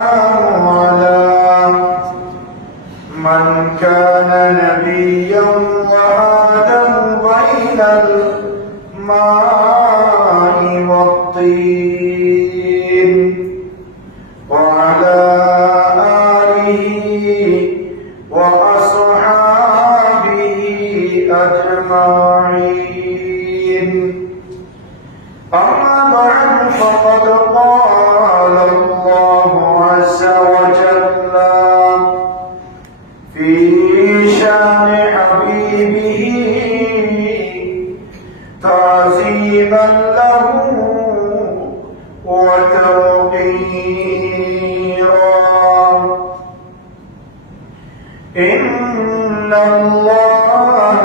على من كان نبيا وآدم بين الماء والطين وعلى آله وأصحابه أجمعين. أما بعد فقد قال الله عز وجل في شان حبيبه تعظيما له وتوقيرا: إن الله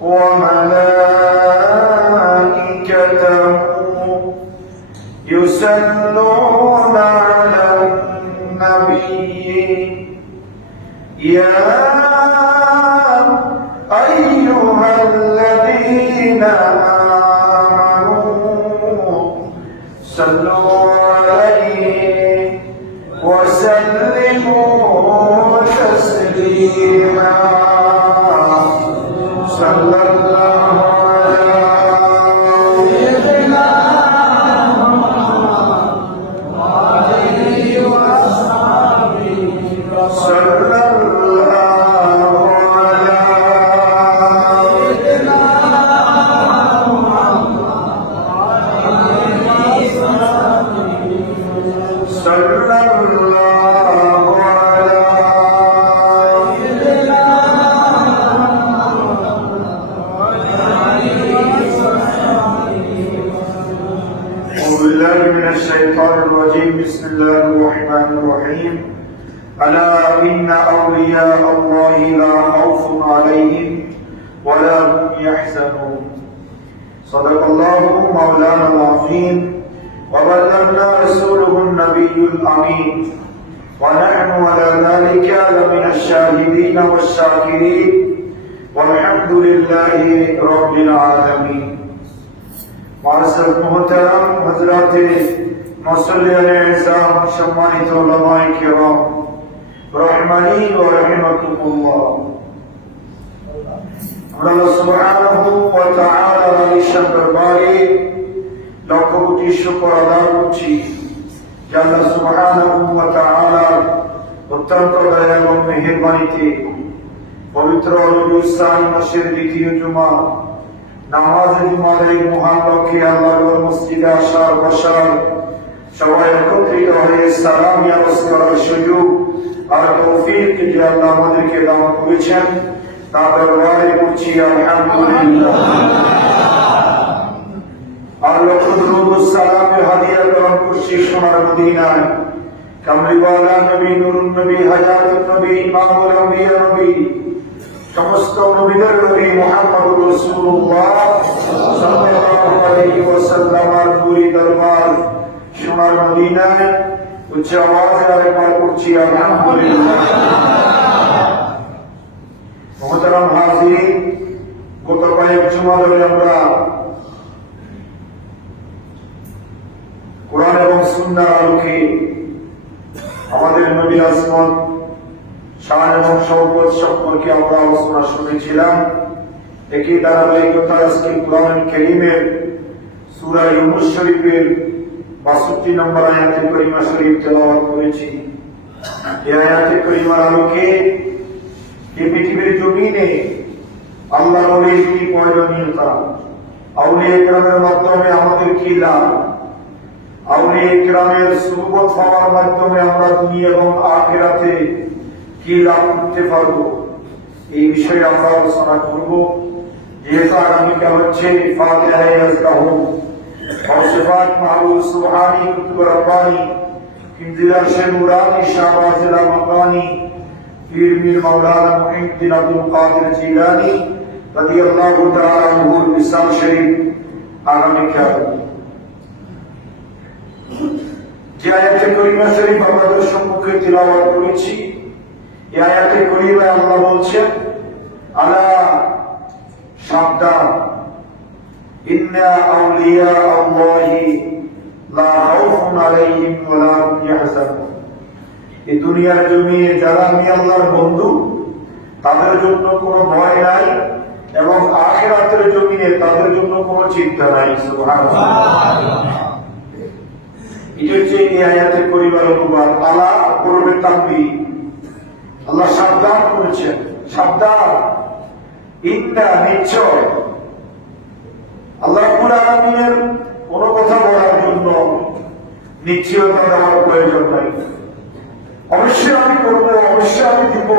وملائكته يصلون على النبي يا أيها الذين آمنوا صلوا عليه وسلموا تسليما. صلى الله على سيدنا وآله وأصحابه صلى الله على سيدنا صلى الله على سيدنا. أعوذ بالله من الشيطان الرجيم. بسم الله الرحمن الرحيم. ألا إن أولياء الله لا خوف عليهم ولا هم يحزنون. صدق الله مولانا العظيم وبلغنا رسوله النبي الأمين ونحن على ذلك لمن الشاهدين والشاكرين والحمد لله رب العالمين. معزز محترم حضرات মুসল্লিয়ান ইসলাম, সম্মানিত উলামায়ে কিরাম, রহমানি ওয়া রাহিমাকুমুল্লাহ, আল্লাহ সুবহানাহু ওয়া তাআলার নিঃস্বার্থ দরবারে লক্ষ কোটি শুকর আদায় করছি যে আল্লাহ সুবহানাহু ওয়া তাআলার অত্যন্ত দয়া এবং মেহেরবানিতে পবিত্র রবিউল সানি মাসের দ্বিতীয় জুমা নামাজে জুমার মহান লক্ষ্যে আল্লাহর মসজিদে আসার বসার সবাই একত্রিত হয়ে সালাম ইয়াস করার সুযোগ আর তৌফিক যে আল্লাহ আমাদেরকে দান করেছেন তার দরবারে করছি আলহামদুলিল্লাহ। আর লক্ষ দরুদ ও সালামের হাদিয়া গ্রহণ করছি সোনার মদিনায় কামলিওয়ালা নবী, নুরুন নবী, হায়াতুন নবী, ইমামুল আম্বিয়া নবী, সমস্ত নবীদের নবী মুহাম্মদুর রাসূলুল্লাহ সাল্লাল্লাহু আলাইহি ওয়াসাল্লামের নূরি দরবার সোনার মদিনায় উচ্চ আওয়াজে আরেকবার করছি আলহামদুলিল্লাহ। মুহতারাম হাজিরিন, গত কয়েক জুমা ধরে আমরা কোরআন এবং সুন্নাহর আলোকে আমাদের নবীর আজমত, শান এবং শওকত সম্পর্কে আমরা আলোচনা শুনেছিলাম। একই ধারাবাহিকতায় আজকে কোরআন কারীমের সূরা ইউনূস শরীফের ৬২ নম্বর আয়াতে কারিমা শরীফ তেলাওয়াত করেছি। এই আয়াতে কারিমার আলোকে এই পৃথিবীর জমিনে আল্লাহর ওলির কি প্রয়োজনীয়তা, আউলিয়া কিরামের মাধ্যমে আমাদের কি লাভ, আউলিয়া কিরামের সুহবত হওয়ার মাধ্যমে আমরা দুনিয়া এবং আখিরাতে কি লাভ করতে পারবো, এই বিষয়ে আমরা আলোচনা করব। যেহেতু আগামীকাল হচ্ছে ফাতিহায়ে আজকাহু صفات معروف سبحانی کتب ربانی کنزل عرش نورانی شہبازل مقانی پیر میر مولانا محمد بن عبد القادر جیلانی رضی اللہ تعالی عنہ الوصال شریف আগামী খেয়াল। যে আয়াতে কারিমা শরীফ আমাদের সম্মুখে তিলাওয়াত করেছি, এই আয়াতে কারিমায় আল্লাহ বলছেন, আলা সাবধান, ইন্না আউলিয়া আল্লাহি লা খাউফুন আলাইহিম ওয়া লা হুম ইয়াহজানুন। এই দুনিয়ার জমিনে যারা আমি আল্লাহর বন্ধু তাদের জন্য কোনো ভয় নাই এবং আখিরাতের জমিনে তাদের জন্য কোনো চিন্তা নাই। সুবহানাল্লাহ। এটা হচ্ছে এই আয়াতের পরিবার অনুবাদ। আলা করবে তাকবীর, আল্লাহ সাবধান করেছেন, সাবধান, ইন্না নিশ্চয়। আল্লাহ রাব্বুল আলামিনের কোনো কথা বলার জন্য নিশ্চয়তা দেওয়ার প্রয়োজন নাই। অবশ্যই আমি করবো, অবশ্যই আমি দিব,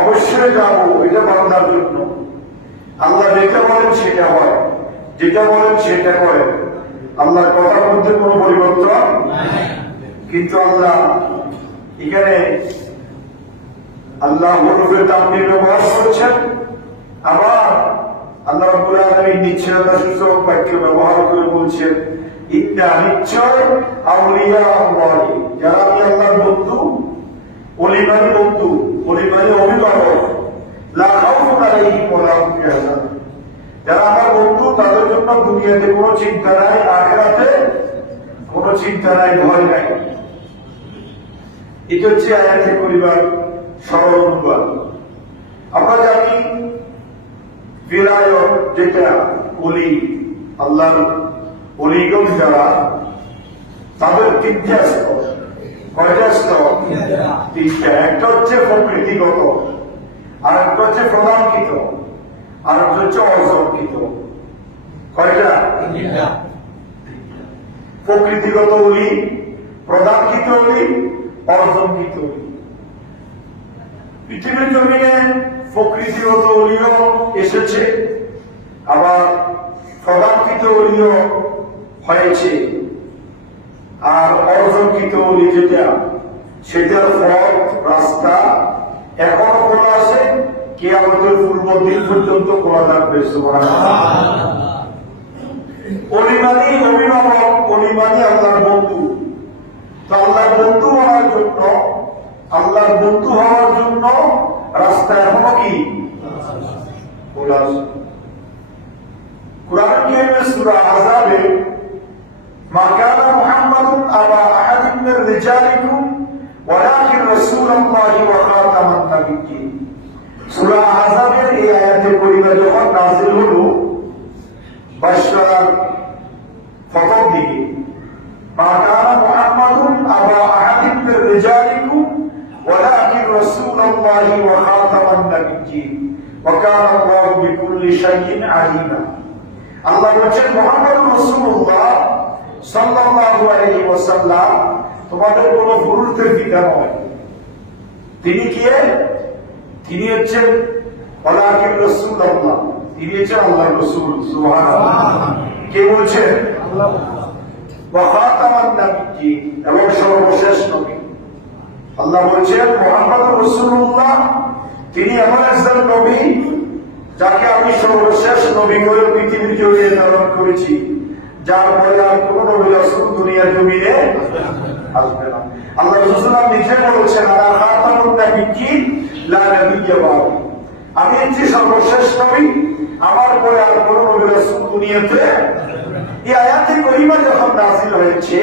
অবশ্যই যাবো, এটা বান্দার জন্য। আল্লাহ যেটা বলেন সেটা হয়, যেটা বলেন সেটা করেন। আল্লাহর কথার মধ্যে কোনো পরিবর্তন নাই। কিন্তু আল্লাহ এখানে আল্লাহ হরফে তাকবীর ব্যবহার করেছেন, আবার আল্লাহ রাব্বুল আলামিন নিশ্চয়তা সূচক বাক্য ব্যবহার করে বলছেন ইন্না নিশ্চয় আউলিয়া আল্লাহ, যারা আমি আল্লাহর বন্ধু, ওলি মানে বন্ধু, ওলি মানে অভিভাবক, লা খাউফুন আলাইহিম ওয়া লা হুম ইয়াহজানুন, যারা আমার বন্ধু তাদের জন্য দুনিয়াতে কোনো চিন্তা নাই, আখিরাতে কোনো চিন্তা নাই, ভয় নাই। এটা হচ্ছে আয়াতের পরিবার সরল অনুবাদ। আমরা জানি বিলায়ত যেটা ওলি, আল্লাহর ওলিগণ যারা, তাদের তিনটা স্তর। কয়টা স্তর? তিনটা। একটা হচ্ছে প্রকৃতিগত, আর একটা হচ্ছে প্রধানকৃত, আর একটা হচ্ছে অর্জনকৃত। কয়টা? প্রকৃতিগত ওলি, প্রধানকৃত ওলি, অর্জনকৃত ওলি। পৃথিবীর জমিনে প্রকৃতিগত ওলিও এসেছে, আবার প্রধানকৃত ওলিও হয়েছে, আর অর্জনকৃত ওলি যেটা, সেটার পথ রাস্তা এখনো খোলা আছে, কিয়ামতের পূর্ব দিন পর্যন্ত খোলা থাকবে। সুবহানাল্লাহ। ওলি মানে অভিভাবক, ওলি মানে আল্লাহর বন্ধু। তো আল্লাহর বন্ধু হওয়ার জন্য, আল্লাহর বন্ধু হওয়ার জন্য রাস্তা এখনো কি খোলা আছে। কুরআন কারীমের সূরা আহজাবে মা কানা মুহাম্মাদুন আবা আহাদিন মির রিজালিকুম ওয়ালাকিন রাসূলুল্লাহি ওয়া খাতামান নাবিয়্যিন। সূরা আহজাবের এই আয়াতের পরিবার যখন নাযিল হলো বাশশারার প্রথম দিকে, মা কানা মুহাম্মাদুন আবা আহাদিন মির রিজালিকুম ওয়ালাকিন রাসূলুল্লাহি ওয়া খাতামান নাবিয়্যিন ওয়া কানা আল্লাহু বিকুল্লি শাইইন আলিমা। আল্লাহ বলেছেন মুহাম্মদুর রাসূলুল্লাহ সাল্লাল্লাহু আলাইহি ওয়াসাল্লাম তোমাদের কোনো পুরুষদের পিতা নয়। তিনি কে? তিনি হচ্ছেন ওয়ালাকিন রাসূলুল্লাহ, তিনি হচ্ছেন আল্লাহর রাসূল। সুবহানাল্লাহ। কে বলছেন? আল্লাহ। ওয়া খাতামান নাবিয়্যিন, এবং সর্বশেষ নবী। আল্লাহ বলছেন মুহাম্মদুর রাসূলুল্লাহ তিনি এমন একজন নবী যাকে আমি সর্বশেষ নবী করে পৃথিবীর জমিনে ধারণ করেছি, যার পরে আর কোন নবী রাসূল দুনিয়ার জমিনে আসবে না। আল্লাহ রাসূল নিজে বলেছেন আনা খাতামুন নাবিয়্যিন লা নাবিয়্যা বা'দি, আমি হচ্ছি সর্বশেষ নবী, আমার পরে আর কোন নবী রাসূল দুনিয়াতে। এই আয়াতে কারিমা যখন নাযিল হয়েছে,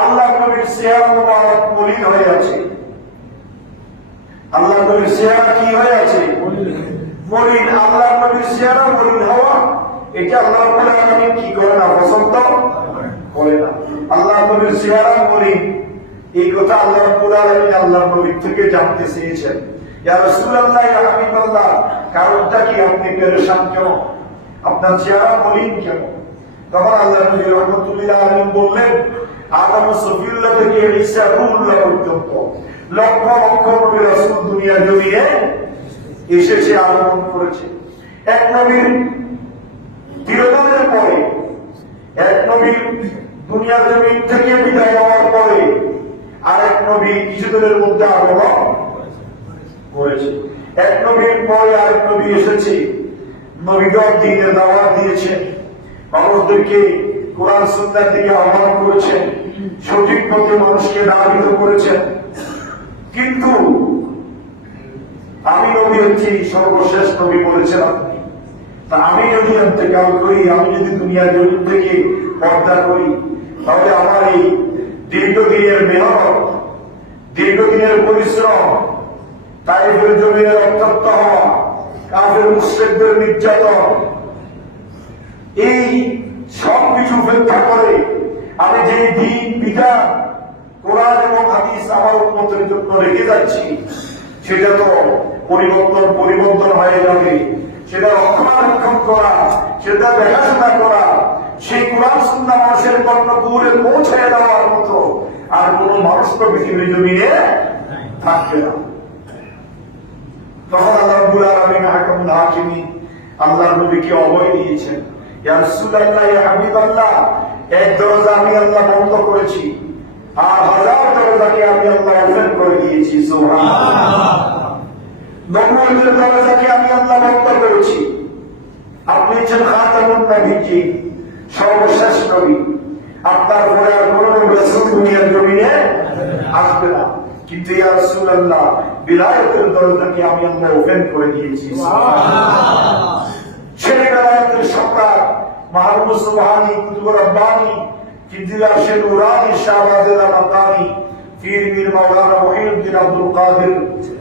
আল্লাহ নবীর চেহারা মুবারক মলিন হয়ে আছে। আল্লাহ নবীর চেহারা কি হয়ে আছে? মলিন। আল্লাহ নবীর চেহারা মলিন হওয়া, এটা আল্লাহ রাব্বুল আলামিন কি করে না? পছন্দ করে না। আল্লাহ নবীর চেহারা মলিন, এই কথা আল্লাহ রাব্বুল আলামিন আল্লাহ নবীর থেকে জানতে চেয়েছেন। ইয়া রাসূলুল্লাহ, ইয়া হাবিবাল্লাহ, কারণটা কি? আপনি পেরেশান কেন? আপনার চেহারা মলিন কেন? তখন আল্লাহ নবী রাহমাতুল্লাহ আলাইহি বললেন আদম সফিউল্লাহ থেকে ঈসা রূহুল্লাহ পর্যন্ত লক্ষ লক্ষ নবী রাসূল দুনিয়ার জমিনে এসেছে, আগমন করেছে। এক নবীর তিরোধানের পরে, এক নবীর দুনিয়ার জমিন থেকে বিদায় হওয়ার পরে আরেক নবী কিছুদিনের মধ্যে আগমন করেছে। এক নবীর পরে আরেক নবী এসেছে, নবীগণ দ্বীনের দাওয়াত দিয়েছেন, মানুষদেরকে কোরআন সুন্নাহর দিকে আহ্বান করেছেন, সঠিক পথে মানুষকে দাবিত করেছেন। কিন্তু আমি নবী হচ্ছি সর্বশেষ নবী বলেছেন আপনি। তা আমি যদি ইন্তেকাল করি, আমি যদি দুনিয়ার জমিন থেকে পর্দা করি, তাহলে আমার এই দীর্ঘদিনের মেহনত, দীর্ঘদিনের পরিশ্রম, তাইফের জমিনের রক্তাক্ত হওয়া, কাফের মুশরিকদের নির্যাতন, এই সব কিছু উপেক্ষা করে আমি যে দিন বিধান কোরআন এবং হাদিস আমার উম্মতের জন্য রেখে যাচ্ছি, সেটা তো পরিবর্তন হয়ে যাবে। সেটা রক্ষণাবেক্ষণ করা, সেটা দেখাশোনা করা, সেই কোরআন সুন্নাহ মানুষের কর্ণপুরে পৌঁছে দেওয়ার মতো আর কোন মানুষ তো পৃথিবীর জমিনে থাকবে না। তখন আল্লাহ রাব্বুল আলামিন হাকামুল হাকিমিন আল্লাহর নবীকে অভয় দিয়েছেন, ইয়া রাসূলুল্লাহ, ইয়া হাবিবাল্লাহ, এক দরজা আমি আল্লাহ বন্ধ করেছি আর হাজার দরজাকে আমি আল্লাহ ওপেন করে দিয়েছি। সুবহানাল্লাহ। নবুয়তের দরজাকে আমি আল্লাহ বন্ধ করেছি। আপনি হচ্ছেন খাতামুন নবিয়্যিন, সর্বশেষ নবী। আপনার পরে আর কোন রাসূল দুনিয়ার জমিনে আসবে না। কিন্তু ইয়া রাসূলুল্লাহ, বিলায়াতের দরজাকে আমি আল্লাহ ওপেন করে দিয়েছি। সুবহানাল্লাহ। সেই বিলায়াতের সম্রাট মাহবুব সুবহানী কুতুব রব্বানী কিবরিয়া আরশে নুরানী শাহবাজে মাকানি পীর মীর মাওলানা মুহিউদ্দিন আব্দুল কাদের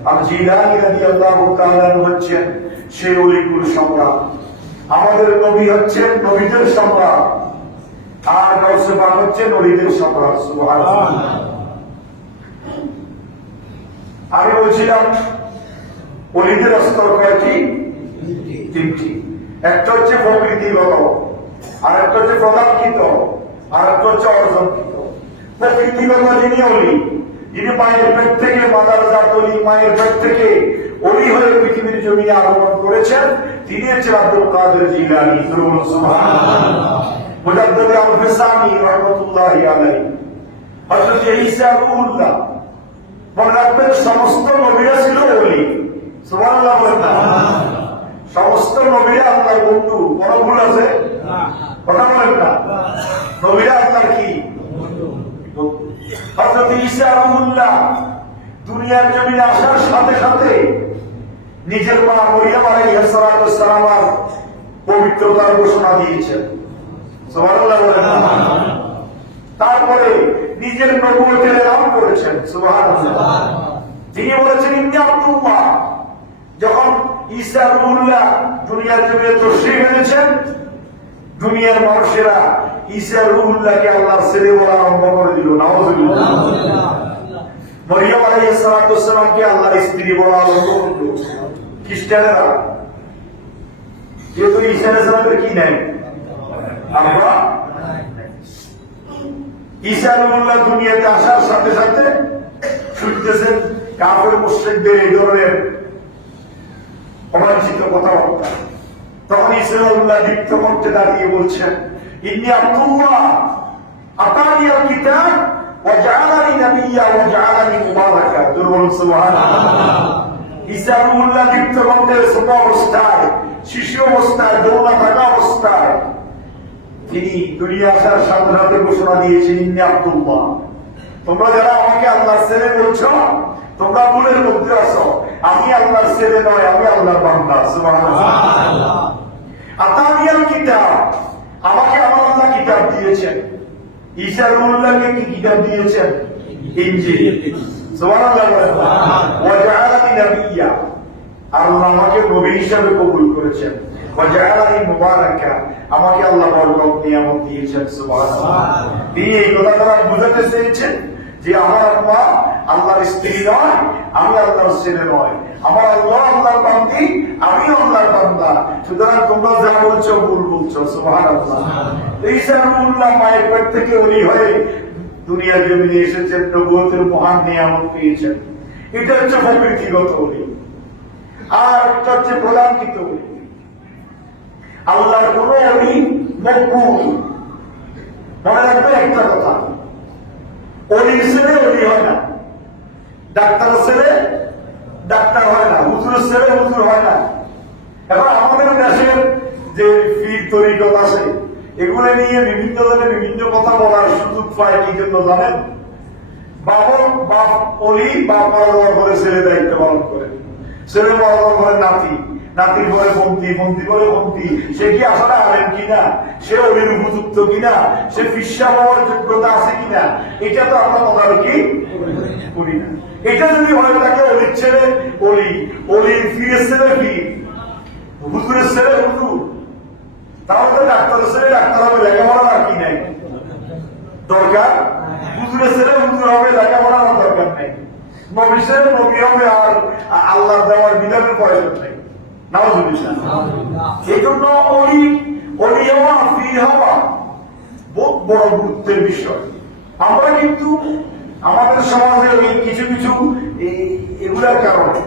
আল জিলানী রাদিয়াল্লাহু তাআলা হচ্ছেন সেই ওলিকুল সম্রাট। আমাদের নবী হচ্ছেন নবীদের সম্রাট আর গাউসে পাক হচ্ছেন ওলিদের সম্রাট। সুবহানাল্লাহ। আমি বলছিলাম ওলিদের স্তর কয়টি? তিনটি। একটা হচ্ছে প্রকৃতিগত, আর একটা হচ্ছে প্রদানকৃত, আর একটা হচ্ছে অর্জনকৃত। প্রকৃতিগত যিনি ওলি, যিনি মায়ের পেট থেকে মাদার জাত ওলি, মায়ের পেট থেকে ওলি হয়ে পৃথিবীর জমিনে আগমন করেছেন, তিনি হচ্ছেন আব্দুল কাদের জিলানী। সুবহানাল্লাহ। মুজাদ্দিদ আল-ফিসানি রাহমাতুল্লাহি আলাইহি। হযরত ঈসা রূহুল্লাহ। মনে রাখবেন, সমস্ত নবীরা ছিল ওলি। সুবহানাল্লাহ। সমস্ত নবীরা আল্লাহর বন্ধু। কোনো ভুল আছে? কথা বলেন না। নবীরা আল্লাহর কি? হযরত ঈসা রূহুল্লাহ দুনিয়ার জমিনে আসার সাথে সাথে নিজের মা মরিয়ম আলাইহিস সালামের পবিত্রতার ঘোষণা দিয়েছেন। সুবহানাল্লাহ। তারপরে নিজের নবুয়তের এলান করেছেন। সুবহানাল্লাহ। তিনি বলেছেন, ইন্নী আব্দুল্লাহ। যখন ঈসা রূহুল্লাহ দুনিয়ার জমিনে তশরীফ এনেছেন, দুনিয়ার মানুষেরা ঈসা রূহুল্লাহকে আল্লাহর ছেলে বলা আরম্ভ করে দিল। নাউযুবিল্লাহ। মরিয়ম আলাইহিস সালামকে আল্লাহর স্ত্রী বলা আরম্ভ করল খ্রিস্টানেরা। যেহেতু ঈসা আলাইহিস সালামের কি নাই, আমরা ঈসা রূহুল্লাহ দুনিয়াতে আসার সাথে সাথে শুনতেছেন কাফের মুশরিকদের এই ধরনের অবাঞ্ছিত কথাবার্তা। তখন ঈসা রূহুল্লাহ দীপ্ত করতে দাঁড়িয়ে বলছেন, ইন্নী আব্দুল্লাহ আতানি আল কিতাব ওয়া জাআলানি নাবিয়্যা ওয়া জাআলানি মুবারাকা। সুবহানাল্লাহ। ঈসা রূহুল্লাহ দীপ্ত করতে ছোট অবস্থায়, শিশু অবস্থায়, দৌড়া থাকা অবস্থায় তিনি দুনিয়া আসার সাথে সাথে ঘোষণা দিয়েছেন, ইন্নী আব্দুল্লাহ। তোমরা যারা আমাকে আল্লাহর ছেলে বলছো, তোমরা ভুলের মধ্যে আছো। আমি আল্লাহর ছেলে নয়, আমি আল্লাহর বান্দা। সুবহানাল্লাহ। আতানি আল কিতাব, আমাকে আমার আল্লাহ কিতাব দিয়েছেন। ঈসা রূহুল্লাহকে কি কিতাব দিয়েছেন? ইনজিল। সুবহানাল্লাহ। ওয়া জাআলানি নাবিয়্যা, আল্লাহ আমাকে নবী হিসেবে কবুল করেছেন। ওয়া জাআলানি মুবারাকা, আমাকে আল্লাহ বরকত নিয়ামত দিয়েছেন। সুবহানাল্লাহ। তিনি এই কথাটা বুঝাতে চেয়েছেন যে আমার আম্মা আল্লাহর স্ত্রী নয়, আমি আল্লাহর ছেলে নয়। আমার আল্লাহ আল্লাহর বান্দী, আমি আল্লাহর বান্দা। সুতরাং তোমরা যা বলছো ভুল বলছো। সুবহানাল্লাহ। ঈসা রূহুল্লাহ মায়ের পেট থেকে ওলি হয়ে দুনিয়ার জমিনে এসেছেন, নবুয়তের মহান নিয়ামত পেয়েছেন। এটা হচ্ছে প্রকৃতিগত ওলি। আর একটা হচ্ছে প্রদানকৃত ওলি। আল্লাহর কোন ওলি মকবুল। মনে রাখবে একটা কথা, ওলির ছেলে ওলি হয় না, ডাক্তার ছেলে ডাক্তার হয় না, হুজুরের ছেলে হুজুর হয় না। এখন আমাদের দেশের যে ফির তরিকত আছে, এগুলো নিয়ে বিভিন্ন জনে বিভিন্ন কথা বলার সুযোগ পায়। কি জন্য জানেন? বাপ ওলি, বাপ মারা যাওয়ার পরে ছেলে দায়িত্ব পালন করে, ছেলে মারা যাওয়ার পরে নাতি, নাতির পরে পন্থী, পন্থী পরে পন্থী, সে কি আসলে আলেম কিনা, সে অলির উপযুক্ত কিনা, সে ফিসা হওয়ার যোগ্যতা আছে কিনা, এটা তো আমরা তদারকি করি না। এটা যদি হয় থাকে অলির ছেলে অলি, অলির ফিরের ছেলে ফির, হুজুরের ছেলে হুজুর, তাহলে তো ডাক্তারের ছেলে ডাক্তার হবে, লেখাপড়া আর কি নাই দরকার, হুজুরের ছেলে হুজুর হবে, লেখাপড়া আমার দরকার নেই, নবীর ছেলে নবী হবে, আর আল্লাহ দেওয়ার বিধানের প্রয়োজন নেই। এই জন্য অলি অলি হওয়া ফির হওয়া বহুত বড় গুরুত্বের বিষয়। আমরা কিন্তু আমাদের সমাজে কিছু কিছু এগুলার কারণে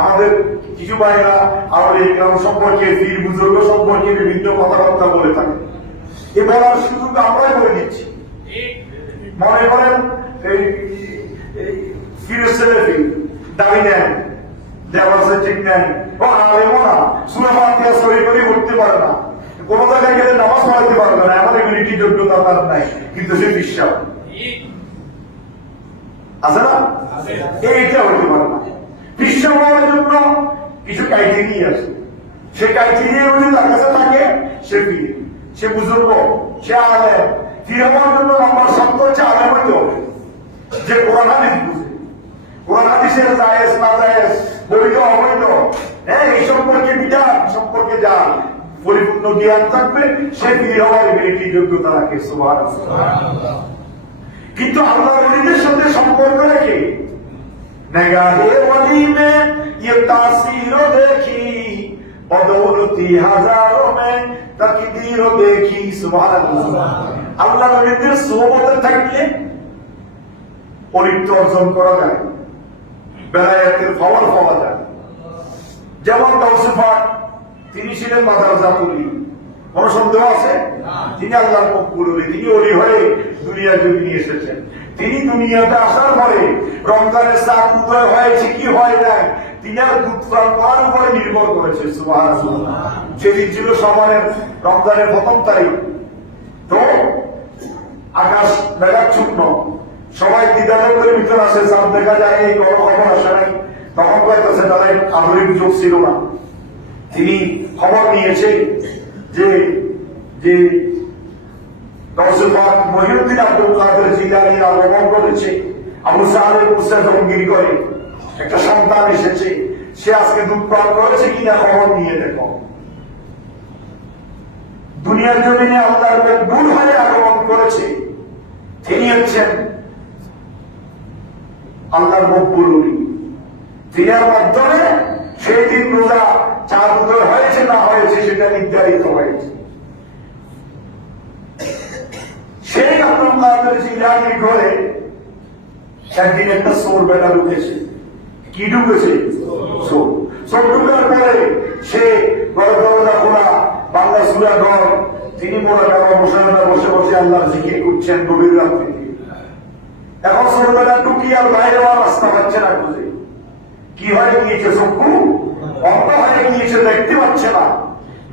আমাদের কিছু ভাইরা আমাদের ইকরাম সম্পর্কে, পীর বুজুর্গ সম্পর্কে বিভিন্ন কথাবার্তা বলে থাকে। এ বলার সুযোগ আমরাই করে দিচ্ছি। মনে করেন এই ফিরের ছেলে ফির দাবি নেন, দেওয়াছে ঠিক নেন, ও আলেমও না, সূরা ফাতিহা সহি করে উঠতে পারে না, কোন জায়গায় গেলে নামাজ পড়াতে পারবে না, এমন এবিলিটি যোগ্যতা তার নাই, কিন্তু সে বিশ্বাস আছে না, এইটা হতে পারে না। বিশ্বাস হওয়ার জন্য কিছু ক্রাইটেরিয়া আছে, সে ক্রাইটেরিয়া যদি তার কাছে থাকে, সে ফিরে, সে বুজুর্গ, সে আলেম। ফিরে হওয়ার জন্য নাম্বার শব্দ হচ্ছে আলেম হইতে হবে, যে কোরআন হাদিস বুঝে, কোরআন হাদিসের জায়েজ না জায়েজ, বৈধ অবৈধ, হ্যাঁ, এই সম্পর্কে বিধান সম্পর্কে যা পরিপূর্ণ জ্ঞান থাকবে, সে ফিরে হওয়ার এবিলিটি যোগ্যতা রাখে। সুবহানাল্লাহ। কিন্তু আল্লাহর ওলিদের সাথে সম্পর্ক রেখে নেগাহে ওলি মে ये तासीरो देखी बदौलती हजारों में तकदीरो देखी। सुबहानाल्लाह। আল্লাহর ওলিদের সোহবতে থাকলে পরিত্য অর্জন করা যায়, বেলায়েতের পাওয়ার পাওয়া যায়। যেমন গাউসে পাক, তিনি ছিলেন মাদারজাতুলি, কোন সন্দেহ আছে? তিনি আল্লাহর মকবুল ওলি, তিনি ওলি হয়ে দুনিয়া জমিনে এসেছেন। তিনি দুনিয়াতে আসার পরে রমজানের চাঁদ উদয় হয়েছে কি হয় না, তিনি আর দুধ পান করার উপরে নির্ভর করেছে। সুবহানাল্লাহ। সেদিন ছিল সময়ের রমজানের প্রথম তারিখ, তো আকাশ মেঘাচ্ছন্ন, সবাই দ্বিধাদ্বন্দ্বের ভিতর আসে, চাঁদ দেখা যায় এই কোনো খবর আসে নাই। তখন কয়েছে তাদের আধুনিক যুগ ছিল না, তিনি খবর নিয়েছে যে যে গাউসে পাক মহিউদ্দিন আব্দুল কাদের জিলানী আগমন করেছে, আবু সাহেব মুসা জঙ্গিরি করে একটা সন্তান এসেছে, সে আজকে দুধ পান করেছে কিনা খবর নিয়ে দেখো। দুনিয়ার জমিনে আল্লাহর মকবুল হয়ে আগমন করেছে, তিনি হচ্ছেন আল্লাহর মকবুল ওলি। তিনার মাধ্যমে সেই দিন রোজা চাঁদ উদয় হয়েছে না হয়েছে সেটা নির্ধারিত হয়েছে। সেই আব্দুল কাদের জিলানীর ঘরে একদিন একটা চোর বেটা ঢুকেছে। কি ঢুকেছে? চোর। চোর ঢুকার পরে সে ঘরের দরজা খোলা, বাংলা সূরা ঘর, তিনি মোরাকাবা মুসাফা বসে বসে আল্লাহর জিকির করছেন গভীর রাত্রিতে। এখন চোর বেটা ঢুকি আর বাইরে হওয়ার রাস্তা পাচ্ছে না, খুঁজে কি হয়ে গিয়েছে, চক্ষু অন্ধ হয়ে গিয়েছে, দেখতে পাচ্ছে না,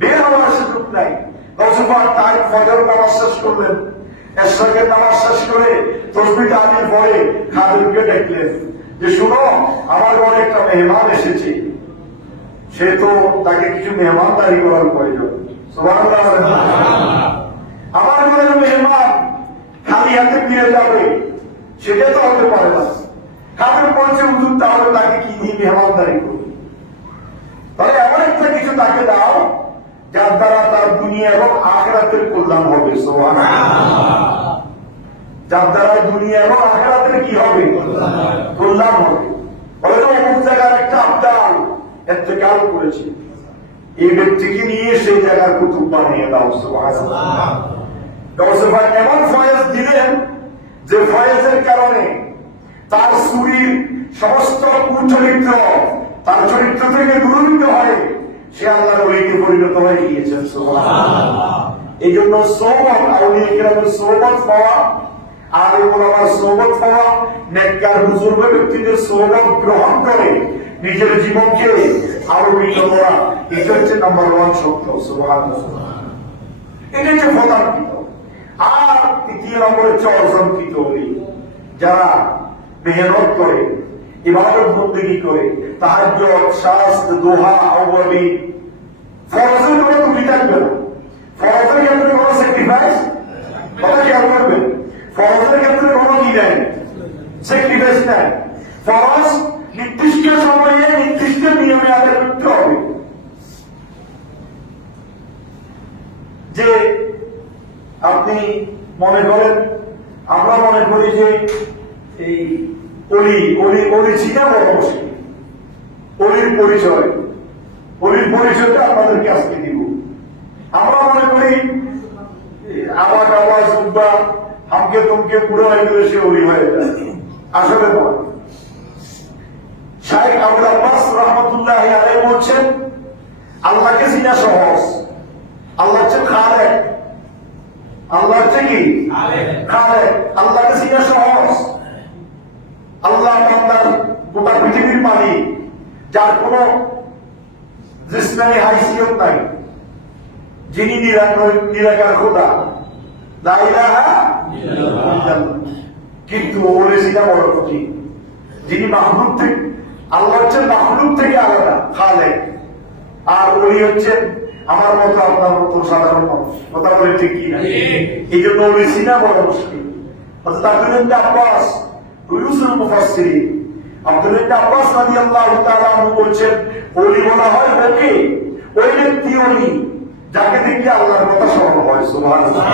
বের হওয়ার সুযোগ নাই। গাউসে পাক তাই ফজর নামাজ শেষ করলেন, এশরাকের নামাজ শেষ করে তাসবিহ তাহলিল পড়ে খাদেমকে ডাকলেন যে শুনো, আমার ঘরে একটা মেহমান এসেছে, সে তো তাকে কিছু মেহমানদারি করার প্রয়োজন। সুবহানাল্লাহ। আমার ঘরে মেহমান খালি হাতে ফিরে যাবে সেটা তো হতে পারে না। খাদেম বলছে হুজুর তাহলে তাকে কি দিয়ে মেহমানদারি করবে? তাহলে এমন একটা কিছু তাকে দাও যার দ্বারা তার দুনিয়া এবং আখিরাতের কল্যাণ হবে। সুবহানাল্লাহ। যার দ্বারা দুনিয়া এবং আখিরাতের কি হবে? কল্যাণ হবে। হয়তো অমুক জায়গার একটা আবদাল ইন্তেকাল করেছে, এই ব্যক্তিকে নিয়ে সেই জায়গার কুতুব বানিয়ে দাও। সুবহানাল্লাহ। গাউসে পাক এমন ফয়েজ দিলেন যে ফয়েজের কারণে তার সুরির সমস্ত কুচরিত্র তার চরিত্র থেকে দূরীভূত হয়, সে আল্লাহর ওলিতে পরিণত হয়ে গিয়েছেন। সুবহানাল্লাহ। এই জন্য সোহবত, আউলিয়া কিরামের সোহবত পাওয়া, আলেম ওলামার সোহবত পাওয়া, নেককার বুজুর্গ ব্যক্তিদের সোহবত গ্রহণ করে নিজের জীবনকে আলোকিত করা, এটা হচ্ছে নাম্বার 1 শব্দ। সুবহানাল্লাহ। এটা হচ্ছে প্রধানকৃত। আর দ্বিতীয় নম্বর হচ্ছে অর্জনকৃত ওলি, যারা মেহনত করে ইবাদত বন্দেগী করে, তাহাজ্জুদ, শাস্ত, দোহা, আওয়াবি, ফরজের কোনো ত্রুটি থাকবে না। ফরজের ক্ষেত্রে কোনো স্যাক্রিফাইস, কথা খেয়াল করবেন, ফরজের ক্ষেত্রে কোনো কি নেই, স্যাক্রিফাইস নেই। ফরজ নির্দিষ্ট সময়ে নির্দিষ্ট নিয়মে আদায় করতে হবে। যে আপনি মনে করেন, আমরা মনে করি যে এই অলি ছিল বড় মুশকিল। অলির পরিচয়টা আপনাদেরকে আজকে দিব। আমরা মনে করি আওয়াজ বা হামকে তুমকে পুরো হয়ে গেলে সে অলি হয়ে যায়, আসলে নয়। শাইখ আবুল আব্বাস রহমতুল্লাহি আলাইহি বলছেন, আল্লাহকে চিনা সহজ। আল্লাহ হচ্ছে খালেক, আল্লাহ হচ্ছে কি খালেক, আল্লাহকে চিনা সহজ। আল্লাহ বান্দার গোটা পৃথিবীর মালিক, যার কোন জিসমানি হাইসিয়ত নাই, যিনি নিরাকার খোদা, লা ইলাহা ইল্লাল্লাহ। কিন্তু ওরে চিনা বড় কঠিন। যিনি মাহলুক থেকে, আল্লাহ হচ্ছেন মাহলুক থেকে আলাদা খালেক, আর ওলি হচ্ছেন আমার মতো আপনার মতো সাধারণ মানুষ। কথা বলে ঠিক কি না? এই জন্য ওলি চিনা বড় মুশকিল। অর্থাৎ আব্দুল্লাহ ইবনে আব্বাস রুয়ুসুল মুফাসসিরিন, আব্দুল্লাহ ইবনে আব্বাস রাদিয়াল্লাহু তাআলা আনহু বলছেন, ওলি বলা হয় ওকে, ওই ব্যক্তি ওলি যাকে দেখলে আল্লাহর কথা স্মরণ হয়। সুবহানাল্লাহ।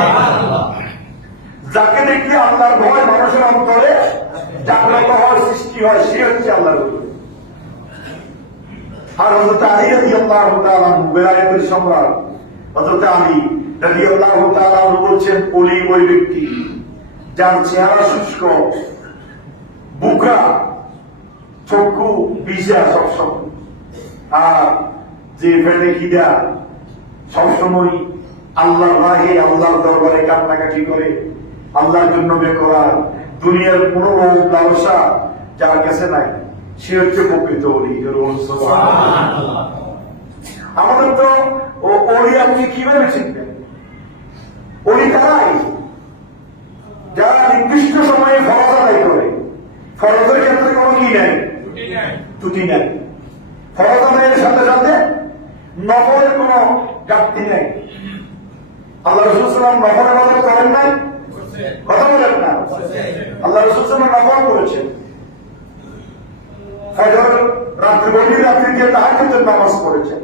যাকে দেখলে আল্লাহর ভয় মানুষের অন্তরে জাগ্রত হয়, সৃষ্টি হয়, সে হচ্ছে আল্লাহর ওলি। আর হযরত আলী রাদিয়াল্লাহু তাআলা আনহু, বেলায়েতের সম্রাট হযরত আলী রাদিয়াল্লাহু তাআলা আনহু বলছেন, ওলি ওই ব্যক্তি যার চেহারা শুষ্ক, বুকা, চক্ষু ভিজা সবসময়, আর যে ফেলে খিদা সবসময় আল্লাহর রাহে, আল্লাহর দরবারে কান্নাকাটি করে, আল্লাহর জন্য বেকরার, দুনিয়ার কোন লালসা যার কাছে নাই, সে হচ্ছে প্রকৃত ওলি। আমাদের তো ওলি আপনি কিভাবে চিনবেন? ওলি তারাই যারা নির্দিষ্ট সময়ে ফরজ আদায় করে। ফরজের ক্ষেত্রে কোনো কি নেই, ত্রুটি নেই। ফরজ আদায়ের সাথে সাথে নফলের কোনো ঘাটতি নেই। আল্লাহ রাসূল সাল্লাল্লাহু আলাইহি ওয়াসাল্লাম নফল ইবাদত করেন নাই? কথা বলেন না। আল্লাহ রাসূল সাল্লাল্লাহু আলাইহি ওয়াসাল্লাম নফল করেছেন। ফজর, গভীর রাত্রিতে তাহাজ্জুদের নামাজ পড়েছেন।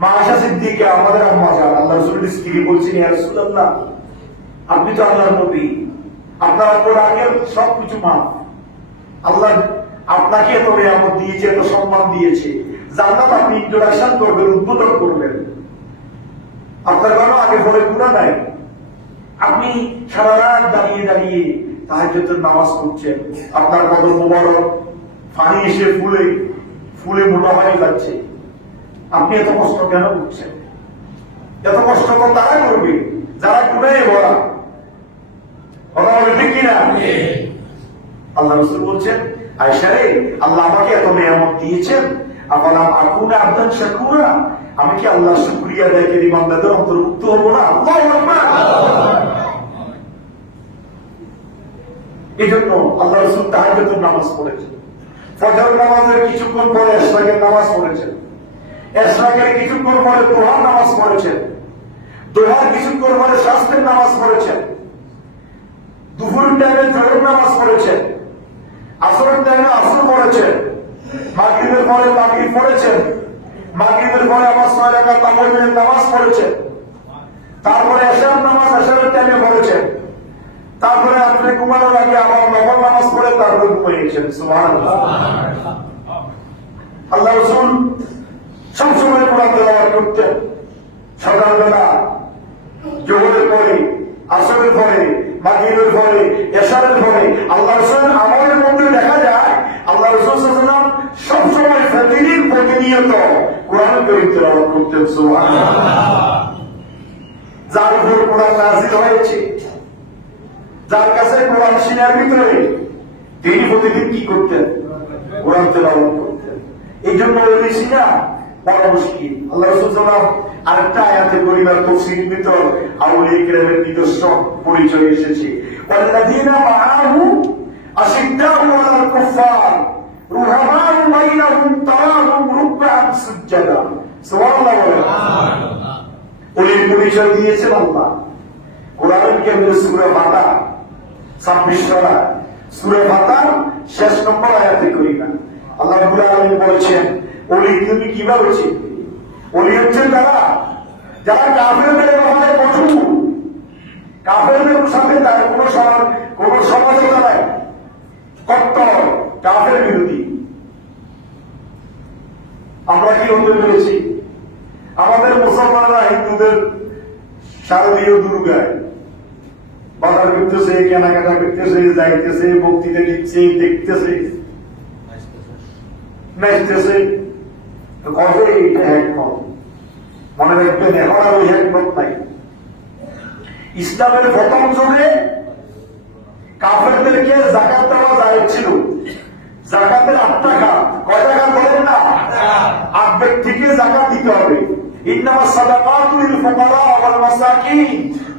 মা আয়েশা সিদ্দিকা, আমাদের আম্মা জান, আল্লাহ রাসূলের স্ত্রী, বলছেন, ইয়া রাসূলুল্লাহ, আপনি তো আল্লাহর নবী, আপনার উপর আগের সবকিছু মাফ। আল্লাহ আপনাকে এত নিয়ামত দিয়েছে, এত সম্মান দিয়েছে, জান্নাত আপনি ইন্ট্রোডাকশন করবেন, উদ্বোধন করবেন, আপনার কোনো আগে পরে গুনাহ নাই। আপনি সারা রাত দাঁড়িয়ে দাঁড়িয়ে তাহাজ্জুদের নামাজ পড়ছেন, আপনার কদম মোবারক পানি এসে ফুলে ফুলে মোটা হয়ে যাচ্ছে, আপনি এত কষ্ট কেন করছেন? এত কষ্ট তো তারা করবে যারা গুনাহে ভরা। কথা বলে ঠিক কিনা? আল্লাহ রাসূল বলছেন, আয়েশা রে, আল্লাহ আমাকে এত নিয়ামত দিয়েছেন, আফালাম আকুনা আবদান শাকুরা, আমি কি আল্লাহর শুকরিয়া আদায়কারী বান্দাদের অন্তর্ভুক্ত হব না? আল্লাহু আকবার। এই জন্য আল্লাহ রাসূল তাহাজ্জুদের নামাজ পড়েছেন, ফজর নামাজের কিছুক্ষণ পরে ইশরাকের নামাজ পড়েছেন, ইশরাকের কিছুক্ষণ পরে দুহার নামাজ পড়েছেন, দুহার কিছুক্ষণ পরে শাস্তের নামাজ পড়েছেন, দুপুরের টাইমে জোহরের নামাজ পড়েছেন, আসরের টাইমে আসর পড়েছেন, মাগরিবের পরে মাগরিব পড়েছেন, মাগরিবের পরে আবার 6 রাকাত তাহাজ্জুদের নামাজ পড়েছেন, তারপরে এশার নামাজ এশারের টাইমে পড়েছেন, তারপরে আপনি ঘুমানোর আগে আবার নফল নামাজ পড়ে তারপরে ঘুমিয়ে গেছেন। সুবহানাল্লাহ। আল্লাহ রাসূল সবসময় কোরআন তেলাওয়াত করতেন, সকালবেলা, জোহরের পরে, আসরের পরে, মাগরিবের পরে, এশারের পরে। আল্লাহ রাসূল আমাদের মধ্যে দেখা যায় আল্লাহ রাসূল সাল্লাল্লাহু আলাইহি ওয়াসাল্লাম সবসময় প্রতিদিন প্রতিনিয়ত কোরআন কারীম তেলাওয়াত করতেন। সুবহানাল্লাহ। যার উপর কোরআন নাযিল হয়েছে, যার কাছে কোরআন শোনার ভিতরে, তিনি প্রতিদিন কি করতেন? কোরআন তেলাওয়াত করতেন। এই জন্য ওলি শোনা বড় মুশকিল। আল্লাহ রাসূল সাল্লাল্লাহু আলাইহি ওয়াসাল্লাম আরেকটা আয়াতে পরিবার তাফসীর ভিতর আউলিয়া কিরামের নিদর্শন পরিচয় এসেছে, ওয়াল্লাযীনা মাআহু, আশিদ্দাউ আলাল কুফার রুহামাউ বাইনাহুম তারাহুম রুকআন সুজদা। সুবহানাল্লাহ বলেন। ওলির পরিচয় দিয়েছেন আল্লাহ কোরআনের কেন্দ্রে সূরা ফাতিহা 26 সূরা ফাতিহার শেষ নম্বর আয়াতে করিনা আল্লাহ রাব্বুল আলামিন বলেছেন ওলি তুমি কিভাবে চিনবে? ওলি হচ্ছেন তারা যারা কাফেরদের ব্যাপারে কঠোর, কাফেরদের সাথে তার কোন সমঝোতা নাই, কট্টর কাফের বিরোধী। আমরা কি হতে পেরেছি? আমাদের মুসলমানরা হিন্দুদের শারদীয় দুর্গায় বাজার করতেছে, কেনাকাটা করতেছে, যাইতেছে, বক্তৃতা দিচ্ছে, দেখতেছে, নাচতেছে। কবে এইটা একমত? মনে রাখবেন এখন আর ওই একমত নাই। ইসলামের প্রথম যুগে কাফেরদেরকে যাকাত দেওয়া যায় ছিল। যাকাতের 8 টাকা, কয় টাকা বলেন না? 8 ব্যক্তিকে যাকাত দিতে হবে। ইন্নামাস সাদাকাতু লিল ফুকারা ওয়াল মাসাকিন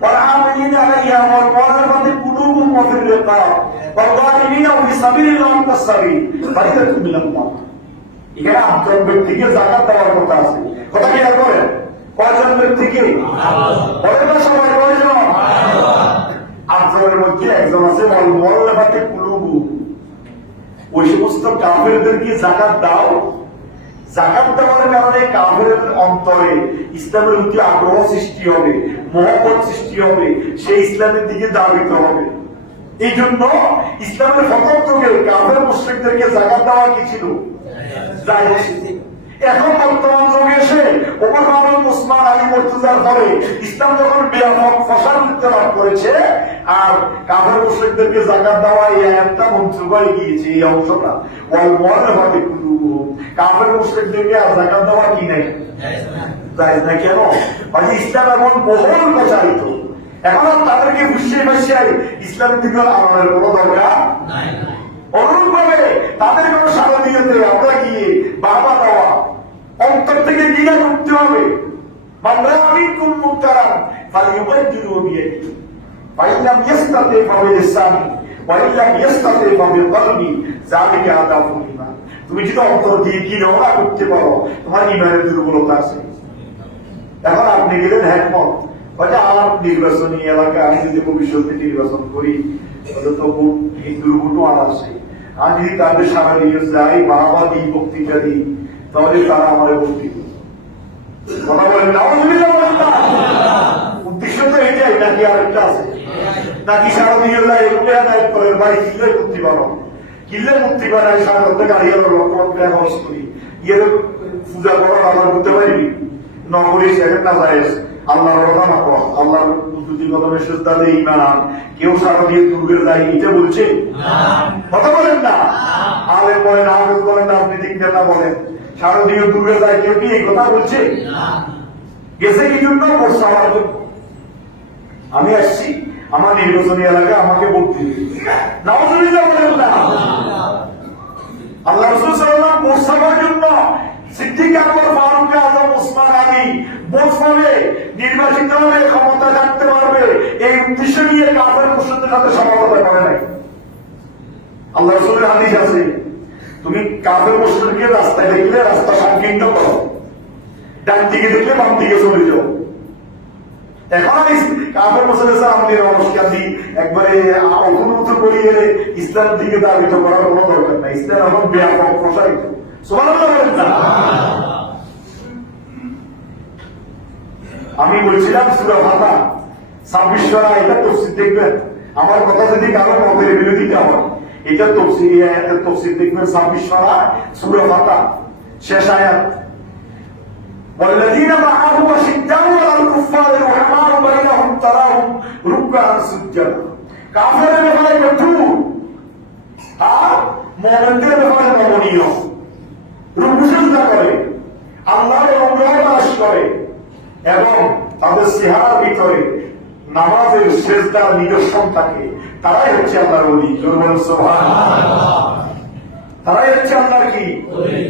ওয়াল আমিলিনা আলাইহা ওয়াল মুআল্লাফাতি কুলুবুহুম ওয়া ফির রিকাব ওয়াল গারিমিনা ফি সাবিলিল্লাহি ওয়া তাসবিহ ফারিদাতুম মিনাল্লাহ। এখানে 8 ব্যক্তিকে যাকাত দেওয়ার কথা আছে। কথা কি আর করেন? কয়জন ব্যক্তিকে? বলেন না সবাই কয়জন? 8 জনের মধ্যে একজন আছে ওয়াল মুআল্লাফাতি কুলুবুহুম। ওই সমস্ত কাফেরদেরকে যাকাত দাও। যাকাত দেওয়ার কারণে কাফেরের অন্তরে ইসলামের প্রতি আগ্রহ সৃষ্টি হবে, মহব্বত সৃষ্টি হবে, সে ইসলামের দিকে ধাবিত হবে। এই জন্য ইসলামের প্রথম যুগে কাফের মুশরিকদেরকে যাকাত দেওয়া কি ছিল? জায়েজ। এখন বর্তমান যুগে এসে ওমর ফারুক, ওসমান, আলী, মুর্তজার পরে ইসলাম যখন ব্যাপক প্রসারিত লাভ করেছে আর কাফের মুশরিকদেরকে যাকাত দেওয়া এই আয়াতটা মঞ্জুর হয়ে গিয়েছে। এই অংশটা ওয়াল মুআল্লাফাতি কুলুবুহুম, কাফের মুশরিকদেরকে আর যাকাত দেওয়া কি নাই? জায়েজ না। কেন? মানে ইসলাম এমন বহুল প্রচারিত, এখন আর তাদেরকে বুঝিয়ে বাসিয়ে ইসলামের দিকে আনানোর কোনো দরকার নাই। অনুরূপভাবে তাদের কোনো সাড়া দিয়েতে আমরা গিয়ে বাবা দেওয়া, অন্তর থেকে গিয়ে করতে হবে। আমরা আমি কুম মুক্তারাম ফালিউবাইদিরু বিয়াদিহি ফাইল্লাম ইয়াস্তাতি ফাবিলিসানি ওয়াইল্লাম ইয়াস্তাতি ফাবিলকলবি যালিকা আদাফুল ঈমান। তুমি যদি অন্তর দিয়ে কি না করতে পারো, তোমার ঈমানের দুর্বলতা আছে। এখন আপনি গেলেন হ্যাকমত, বলে আমার নির্বাচনী এলাকা আমি যদি ভবিষ্যতে নির্বাচন করি তো হিন্দুর ভোটও আর আসে, আমি যদি তাদের সারা নিয়ে যাই, বাবা দিই, বক্তৃতা দিই, তাহলে তারা আমার ভক্তি কথা বলেন না। উদ্দেশ্য তো এটাই নাকি আরেকটা আছে? নাকি সারা দিয়ে যায় করেন ভাই কিল্লে মুক্তি পানো, কিল্লে মুক্তি পানায় সারা করতে গাড়ি খরচ করি, ইয়ে পূজা করার আমার করতে পারবি নগরী সেখানে না যায় আল্লাহর কথা না কর, আল্লাহর দুটি কদমে শ্রদ্ধা দেই ইমান, কেউ সারা দিয়ে দুর্গের যায় এটা বলছে কথা বলেন না। আলেম বলেন, আহমেদ বলেন, রাজনৈতিক নেতা বলেন সারা দিয়ে দুর্গের যায়, কেউ কি এই কথা বলছে? গেছে কি জন্য? বর্ষা হওয়ার জন্য। আমি আসছি আমার নির্বাচনী এলাকায় আমাকে ভোট দিবে, নাউজুবিল্লাহ বলেন না। আল্লাহ রাসূল সাল্লাল্লাহু আলাইহি ওয়াসাল্লাম বর্ষা হওয়ার জন্য সিদ্দিক আকবর, ফারুক আযম, ওসমান আলী ভোট পাবে, নির্বাচিত হলে ক্ষমতা থাকতে পারবে, এই উদ্দেশ্য নিয়ে কাফের মুশরিকদের সাথে সমঝোতা করে নাই। আল্লাহ রাসূলের হাদিস আছে, তুমি কাফের মুশরিকদের রাস্তায় দেখলে রাস্তা সংকীর্ণ করো, ডান দিকে দেখলে বাম দিকে চলে যাও। এখন কাফের মুশরিকদের আমাদের নমস্কার দিই একবারে অপনূত করিয়ে ইসলামের দিকে দাবিত করার কোনো দরকার নাই। ইসলাম এখন ব্যাপক প্রসারিত। সুবহানাল্লাহ বলেন না। আমি বলছিলাম সূরা ফাতিহা 26 পারা, এটা তাফসীর দেখবেন। আমার কথা যদি কারো মতের বিরোধিতা হয়, এটা তাফসীর, এই আয়াতের তাফসীর দেখবেন 26 পারা সূরা ফাতিহা শেষ আয়াত, والذين معه أشداء على الكفار رحماء بينهم تراهم ركعا سجدا। কাফেরের ব্যাপারে কঠোর আর মুমিনদের ব্যাপারে নমনীয়, রুকু সিজদা করে, আল্লাহর অনুগ্রহ তালাশ করে এবং তাদের চেহারার ভিতরে নামাজের সিজদার নিদর্শন থাকে। তারাই হচ্ছে আল্লাহর ওলি। জোরে বলেন সুবহানাল্লাহ। তারাই হচ্ছে আল্লাহর কি ওলি।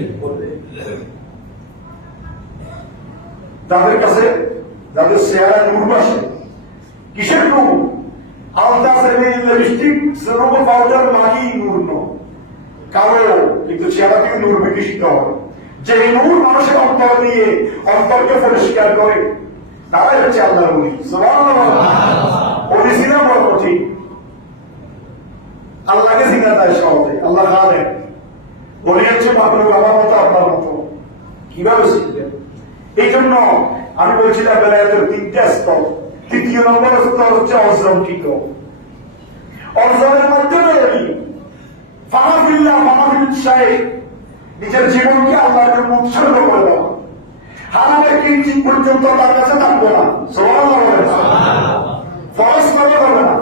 যাদের কাছে যাদের চেহারা নূর আসে, কিসের নূর? আলতাসের লিপস্টিক সেরকম পাউডার মাগি নূর ন কালো, কিন্তু চেহারা থেকে নূর বিকশিত হয়। যে নূর মানুষের অন্তর দিয়ে অন্তরকে পরিষ্কার করে, তারাই হচ্ছে আল্লাহর ওলি। সুবহানাল্লাহ। ওলি সিনা বড় কঠিন, আল্লাহকে চিনা যায় সহজে, আল্লাহ জানেন। ওলি হচ্ছে মাত্র আমার মতো আপনার মতো, কিভাবে শিখবেন? এই জন্য আমি বলছিলাম বেলায়েতের তিনটা স্তর। তৃতীয় নম্বর স্তর হচ্ছে অর্জনকৃত। অর্জনের মাধ্যমে নিজের জীবনকে আল্লাহর জন্য উৎসর্গ করে দেওয়া, হারামের কিঞ্চিত পর্যন্ত তার কাছে থাকবে না। ফরজ কবে হবে না,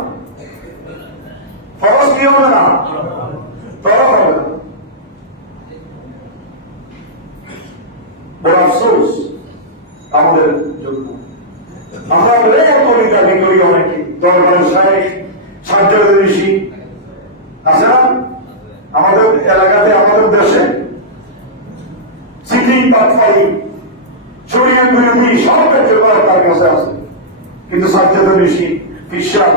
ফরজ কি হবে না, তরফ হবে না। বড় আফসোস আমাদের জন্য, আমরা দাবি করি অনেকে, দরবারের সাহেব সাহায্যের বেশি আছে না আমাদের এলাকাতে, আমাদের দেশে সিটি পাটফালি ছড়িয়ে বিরোধী সব কার্যকলাপ তার কাছে আছে, কিন্তু সাহায্যের বেশি বিশ্বাস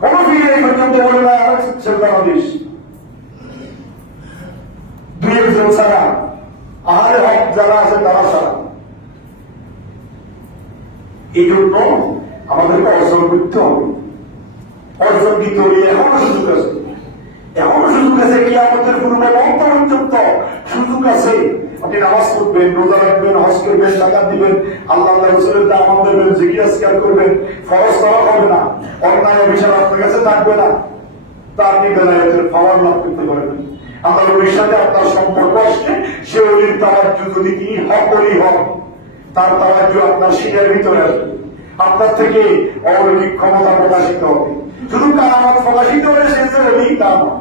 কোন ফিরে এই পর্যন্ত বলে না বাংলাদেশ দুই একজন ছাড়া, আহারে হক যারা আছে তারা ছাড়া। এই জন্য আমাদেরকে অর্জন করতে হবে। অর্জন দিতে হলে এখনো সুযোগ আছে, এখনো সুযোগ আছে। কি আমাদের পূর্বে পর্যন্ত সুযোগ আছে। আপনি নামাজ পড়বেন, রোজা রাখবেন, হজ করবেন, জাকাত দিবেন, আল্লাহ রাসূলের দাওয়াত দেবেন, জিকির আজকার করবেন, ফরজ করা হবে না, অন্যায় অবিচার আপনার কাছে থাকবে না, তা আপনি বেলায়েতের পাওয়ার লাভ করতে পারবেন। আল্লাহ নবীর সাথে আপনার সম্পর্ক আসছে, সে ওলির তাওয়াজ্জু যদি তিনি হক ওলি হন, তার তাওয়াজ্জু আপনার শিরের ভিতরে আসবে, আপনার থেকে অলৌকিক ক্ষমতা প্রকাশিত হবে। শুধু কারামাত প্রকাশিত হলে সে যে ওলি তা নয়।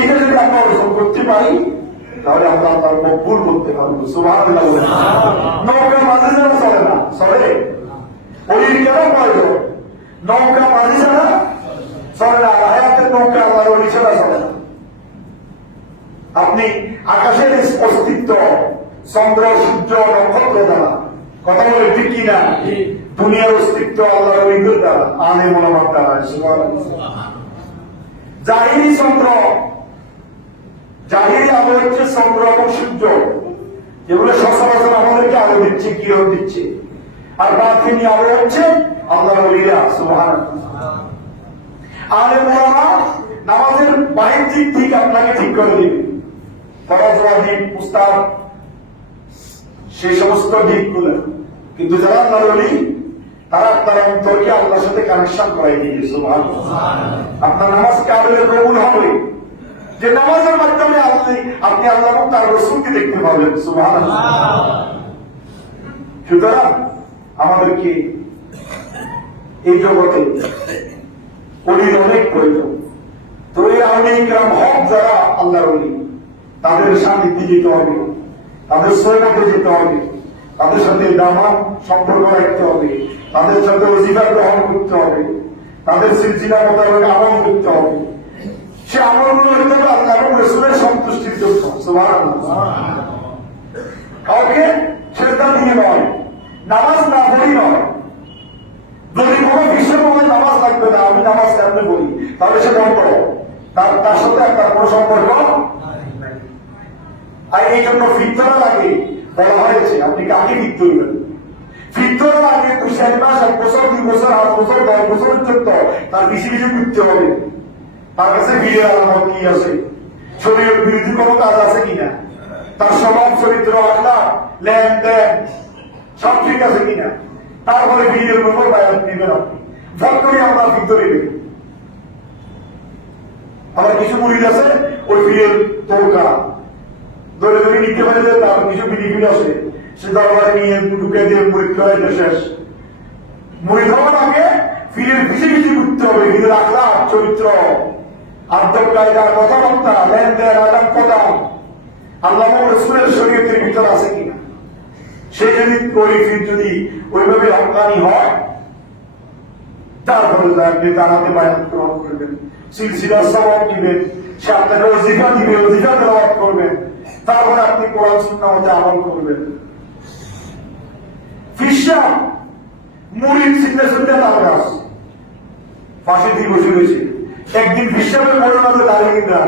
এটা যদি আমরা অর্জন করতে পারি, তাহলে আমরা আপনার মকবুল করতে পারবো। সুবহানাল্লাহ। নৌকা মাঝে যারা চলে না, চলে ওলির কেন প্রয়োজন? নৌকা মাঝে ছাড়া চলে না, হায়াতের নৌকা আমার ওলি ছাড়া চলে না। আপনি আকাশের অস্তিত্ব চন্দ্র, সূর্য, নক্ষত্র দ্বারা, কথা বলে ঠিক কিনা? দুনিয়ার অস্তিত্ব আল্লাহর ওলিদের দ্বারা, আলে মোলামার দ্বারা। জাহিরি চন্দ্র, জাহিরি আলো হচ্ছে চন্দ্র এবং সূর্য, যেগুলো সচরাচর আমাদেরকে আলো দিচ্ছে, কিরণ দিচ্ছে। আর বাতিনি আলো হচ্ছে আল্লাহর ওলিরা। সুবহানাল্লাহ। আলে মোলামা নামাজের বাহ্যিক দিক আপনাকে ঠিক করে দিবে, ফরজ ওয়াজিব মুস্তাহাব সেই সমস্ত দিকগুলো। কিন্তু যারা আল্লাহর ওলি, তারা আপনার অন্তরকে আল্লাহর সাথে কানেকশন করাই দিবে। সুবহানাল্লাহ। আপনার নামাজ কাবিলে কবুল হবে, যে নামাজের মাধ্যমে আপনি আল্লাহ এবং তার রাসূলকে দেখতে পাবেন। সুবহানাল্লাহ। সুতরাং আমাদেরকে এই জগতে ওলির অনেক প্রয়োজন। তো এই আউলিয়া কিরাম হক যারা আল্লাহর ওলি, তাদের সান্নিধ্যে যেতে হবে, তাদের সহমতে যেতে হবে, তাদের সাথে দামান সম্পর্ক রাখতে হবে, তাদের সাথে ওজিফা গ্রহণ করতে হবে, তাদের সিলসিলা মোতাবেক আমল করতে হবে। সে আমলগুলো হতে হবে আল্লাহ এবং রাসূলের সন্তুষ্টির জন্য। সুবহানাল্লাহ। কাউকে সেজদা দিয়ে নয়, নামাজ না পড়ি নয়। যদি কোনো বিষয় বলে নামাজ লাগবে না, আমি নামাজ কেমনে বলি, তাহলে সে বন্ধ, তার সাথে আপনার কোনো সম্পর্ক নাই। আর এই জন্য ফিতরার আগে বলা হয়েছে আপনি কাকে ফিট করবেন। ফিতরার আগে 2-4 মাস, 1 বছর, 2 বছর, 8 বছর, 10 বছর পর্যন্ত তার বেশি কিছু করতে হবে। তার কাছে বিয়ের আলামত কি আছে, শরীরের বিরোধী কোনো কাজ আছে কিনা, তার স্বভাব চরিত্র, আখলাক, লেনদেন সব ঠিক আছে কিনা, তারপরে বিয়ের উপর বায়াত দিবেন আপনি। ভোট করি আমরা ভিতরে দেখি, আবার কিছু মুরিদ আছে ওই বিয়ের তরকা ধরে ধরে নিতে পারে, তার কিছু বেনিফিট আছে, সে দরবারে নিয়ে ঢুকে দিয়ে মুরিদ করে শেষ। মুরিদ হওয়ার আগে ফিরের বেশি বেশি করতে হবে, ফিরের আখলাক, চরিত্র, আদব কায়দা, কথাবার্তা, লেনদেন, আদান প্রদান আল্লাহ রাসূলের শরীয়তের ভিতর আছে কিনা। সে যদি পরিফির যদি ওইভাবে হকানি হয়, তারপরে আপনি দাঁড়াতে বায়াত গ্রহণ করবেন, সিলসিলার সওয়াব দিবেন, সে আপনাকে ওজিফা দিবে, ওজিফা তেলাওয়াত করবেন, তারপরে আপনি কোরআন সুন্নাহ মতে আমল করবেন। ফিশা মুড়ির সিগনেচার দিয়ে তার কাজ ফাঁসি দিয়ে বসে রয়েছে। একদিন হিসাবে বলে না যে দাঁড়িয়ে কিনা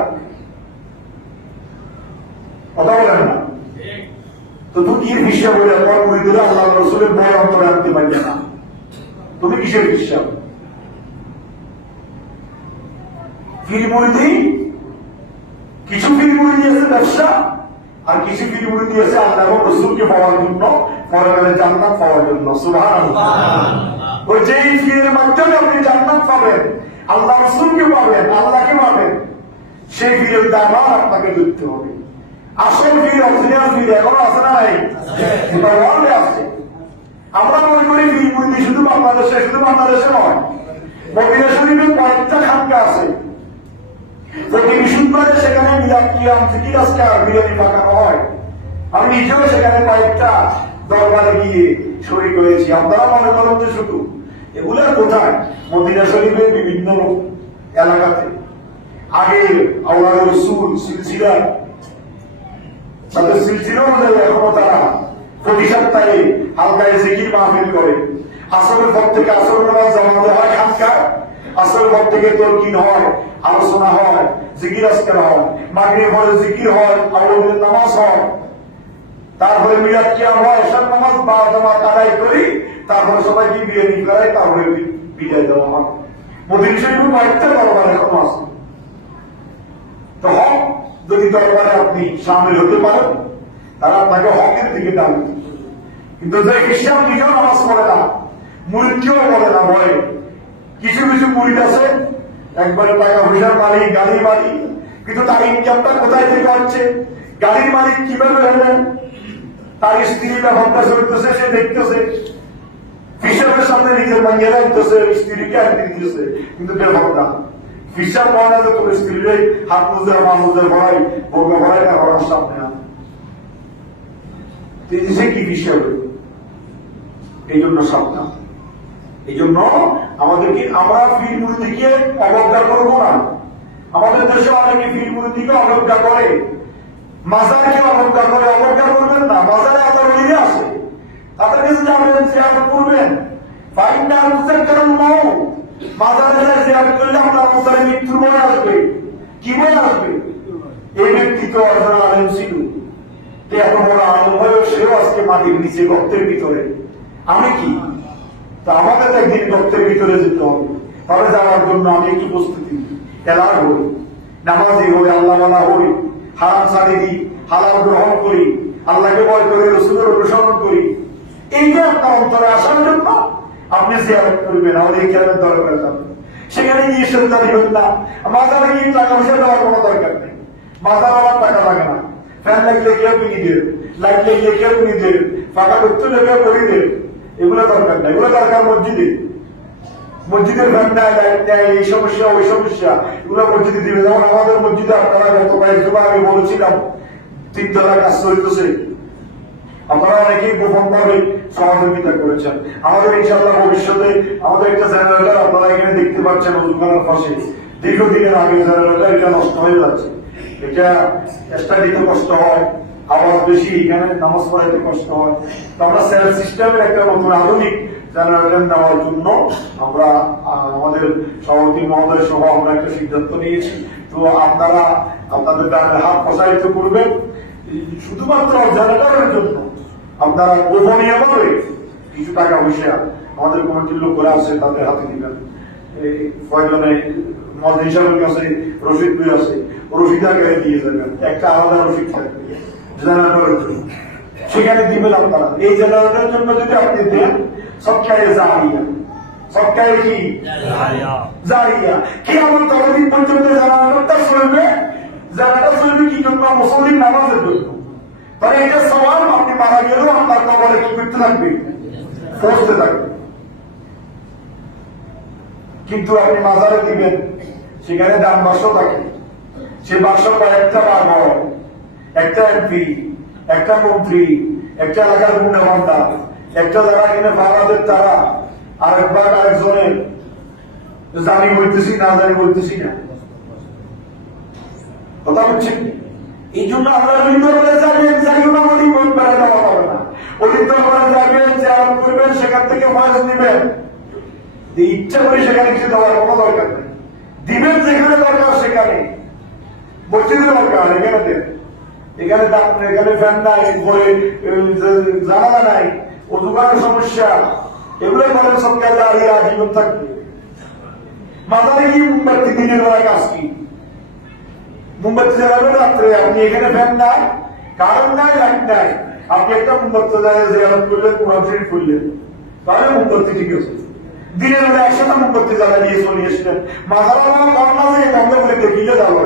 কথা বলেন না, তো তুমি কি হিসাব বলে তোমার মুড়িদের আল্লাহ রসুলের বই অন্তরে আনতে পারবে না, তুমি কিসের হিসাব? ফিরমুড়ি কিছু ফিরমুড়ি দিয়েছে ব্যবসা, আর কিছু ফিরমুড়ি দিয়েছে আল্লাহ এবং রসুলকে পাওয়ার জন্য, পরকালে জান্নাত পাওয়ার জন্য। সুবহানাল্লাহ। ওই যে ফিরের মাধ্যমে আপনি জান্নাত পাবেন, আল্লাহ রসুলকে পাবেন, আল্লাহকে পাবেন, সেই ফিরের দাম আপনাকে ধরতে হবে। আসল ফির, অরিজিনাল ফির এখনো আছে না নাই? আছে। আমরা মনে করি ফিরমুড়ি শুধু বাংলাদেশে নয়, মদিনা শরীফে কয়েকটা খানকা আছে, প্রতি বিশুদ্ধবারে সেখানে মিলাদ কিয়াম জিকির আজকার বিরতি পাকানো হয়। আমি নিজেও সেখানে কয়েকটা দরবারে গিয়ে শরীক হয়েছি। আপনারা মনে করেন যে শুধু এগুলো কোথায়? মদিনা শরীফের বিভিন্ন এলাকাতে আগে আওলাদ রাসূল সিলসিলা, তাদের সিলসিলা অনুযায়ী এখনো তারা প্রতি সপ্তাহে হালকায় জিকির মাহফিল করে। আসরের পর থেকে আসর নামাজ জামাতে হয় খানকায়, আসরের পর থেকে তরকিন হয়, আলোচনা হয়, জিকির আজকার হয়, মাগরিবের পরে জিকির হয়, আওলাদের নামাজ হয়, তারপরে মিলাদ কিয়াম হয়, এশার নামাজ বা জামাত আদায় করি, তারপরে সবাইকে বিরিয়ানি করায়, তারপরে বিদায় দেওয়া হয়। মদিনা শরীফে কয়েকটা দরবার এখনো আছে। তো হক যদি দরবারে আপনি সামিল হতে পারেন, তারা আপনাকে হকের দিকে ডাকবে। কিন্তু যে খ্রিস্টান নিজেও নামাজ পড়ে না, মুরিদকেও বলে না, বলে কিছু কিছু মুরিদ আছে একবারে টাকা পয়সার মালিক, গাড়ির মালিক, কিন্তু তার ইনকামটা কোথায় থেকে হচ্ছে, গাড়ির মালিক কিভাবে হলেন, তার স্ত্রী ব্যাপারটা চলতেছে, সে দেখতেছে, হিসাবের সামনে নিজের মাইয়া রাখতেছে, স্ত্রীকে একদিন দিতেছে, কিন্তু ব্যাপারটা হিসাব করে না যে তোর স্ত্রীর হাত মুজে মা মুজে ভরাই ভোগে ভরাই না ঘরের সামনে আন কি হিসাবে। এই জন্য সাবধান। এই জন্য আমাদেরকে, আমরা ফির মুরিদিকে অবজ্ঞা করবো না। আমাদের দেশে অনেকে ফির মুরিদিকে অবজ্ঞা করে, মাজারকে অবজ্ঞা করে। অবজ্ঞা করবেন না, মাজারে আল্লাহর ওলি আছে, তাদের কাছে যাবেন, জিয়ারত করবেন। ফাইন্না মুসাক্কারুল মাউত, মাজারে জিয়ারত করলে আপনার মুসারে মৃত্যুর ভয় আসবে। কি ভয় আসবে? এই ব্যক্তি তো একজন আলেম ছিল, এত বড় আলেম হয়েও সেও আজকে মাটির নিচে গর্তের ভিতরে, আমি কি? তো আমাদের একদিন গর্তের ভিতরে যেতে হবে, তবে যাওয়ার জন্য আমি একটু প্রস্তুতি এলার হই, নামাজি হই, আল্লাহ মানা হই, হারাম ছাড়ি দিই, হালাল গ্রহণ করি, আল্লাহকে ভয় করে রসুলের অনুসরণ করি। এইটা আপনার অন্তরে আসার জন্য আপনি জিয়ারত করবেন, আমাদের এই কেরামের দরকার যাবে। সেখানে গিয়ে সন্তানি হন না, মাজারে গিয়ে টাকা পয়সা দেওয়ার কোনো দরকার নেই। মাজার আমার টাকা লাগে না, ফ্যান লাগলে কেউ কিনে দেবে, লাইট লাগলে কেউ কিনে দেবে, ফাঁকা করতে কেউ করে দেবে, এগুলো দরকার নাই। এগুলো দরকার মসজিদে, মসজিদের ফ্যান নেয়, লাইট নেয়, এই সমস্যা ওই সমস্যা, এগুলো মসজিদে দিবে। যেমন আমাদের মসজিদে আপনারা গত কয়েকজন আগে বলেছিলাম 3 তলা কাজ চলতেছে, আপনারা অনেকেই গোপন ভাবে সহযোগিতা করেছেন। আমাদের ইনশাআল্লাহ ভবিষ্যতে আমাদের একটা জেনারেটর আপনারা এখানে দেখতে পাচ্ছেন ওজুখানার পাশে, দীর্ঘদিনের আগে জেনারেটর, এটা নষ্ট হয়ে যাচ্ছে, এটা স্টাডিতে কষ্ট হয়, আওয়াজ বেশি, এখানে নামাজ পড়াইতে কষ্ট হয়। তো আমরা সেলফ সিস্টেমের একটা নতুন আধুনিক জেনারেটর নেওয়ার জন্য আমরা আমাদের সভাপতি মহোদয় সহ আমরা একটা সিদ্ধান্ত নিয়েছি। তো আপনারা আপনাদের হাত প্রসারিত করবেন, শুধুমাত্র জেনারেটরের জন্য আপনারা গোপনীয় ভাবে কিছু টাকা পয়সা আমাদের কমিটির লোকরা আছে তাদের হাতে দিবেন। কয়েকজনে মদ হিসাবের কাছে রসিদ বই আছে, রসিদ আকারে দিয়ে যাবেন, একটা আলাদা রসিদ থাকবে জেনারেটরের জন্য, সেখানে দিবেন আপনারা। এই জেনারেটরের জন্য যদি আপনি দেন, সবকায়ে জারিয়া, সবকায়ে কি জারিয়া, কি আমার ততদিন পর্যন্ত জেনারেটরটা চলবে। জেনারেটর চলবে কি জন্য? মুসলিম নামাজের জন্য। তাহলে এটা সওয়াব, আপনি মারা গেলেও আপনার কবরে কি করতে থাকবে? পৌঁছতে থাকবে। কিন্তু আপনি মাজারে দিবেন, সেখানে দান বাক্স থাকে, সে বাক্স কয়েকটা ভাগ হয়, একটা এমপি, একটা মন্ত্রী, একটা এলাকার গুন্ডামান্ডা, একটা যারা এখানে ভাড়াদের তারা, আরেকবার আরেকজনের জানি বলতেছি না, জানি বলতেছি না, কথা হচ্ছে। এই জন্য আমরা যদি জানিও না বলি বেড়া দেওয়া হবে না। অলির দরবারে যাবেন, জিয়ারত করবেন, সেখান থেকে ফয়েজ নিবেন। ইচ্ছা করে সেখানে কিছু দেওয়ার কোনো দরকার নেই। দিবেন যেখানে দরকার সেখানে। মসজিদের দরকার এখানে দেন, এখানে এখানে ফ্যান নাই, ঘরে জানালা নাই, অজুগানের সমস্যা, এগুলো করেন সব কাজে দাঁড়িয়ে আজীবন থাকবে। মাথায় কি মোমবাতি দিনের বেলা কাজ কি? মোমবাতি জ্বালাবেন রাত্রে, আপনি এখানে ফ্যান নাই, কারেন্ট নাই, লাইট নাই, আপনি একটা মোমবাতি জিয়ারত করলেন, কোরআন শরীফ পড়লেন, তাহলে মোমবাতি ঠিক আছে। দিনের বেলা 100টা মোমবাতি জ্বালা নিয়ে চলে এসলেন, মাথার কন্যা যে বন্ধ করে দেখিলে যাবে।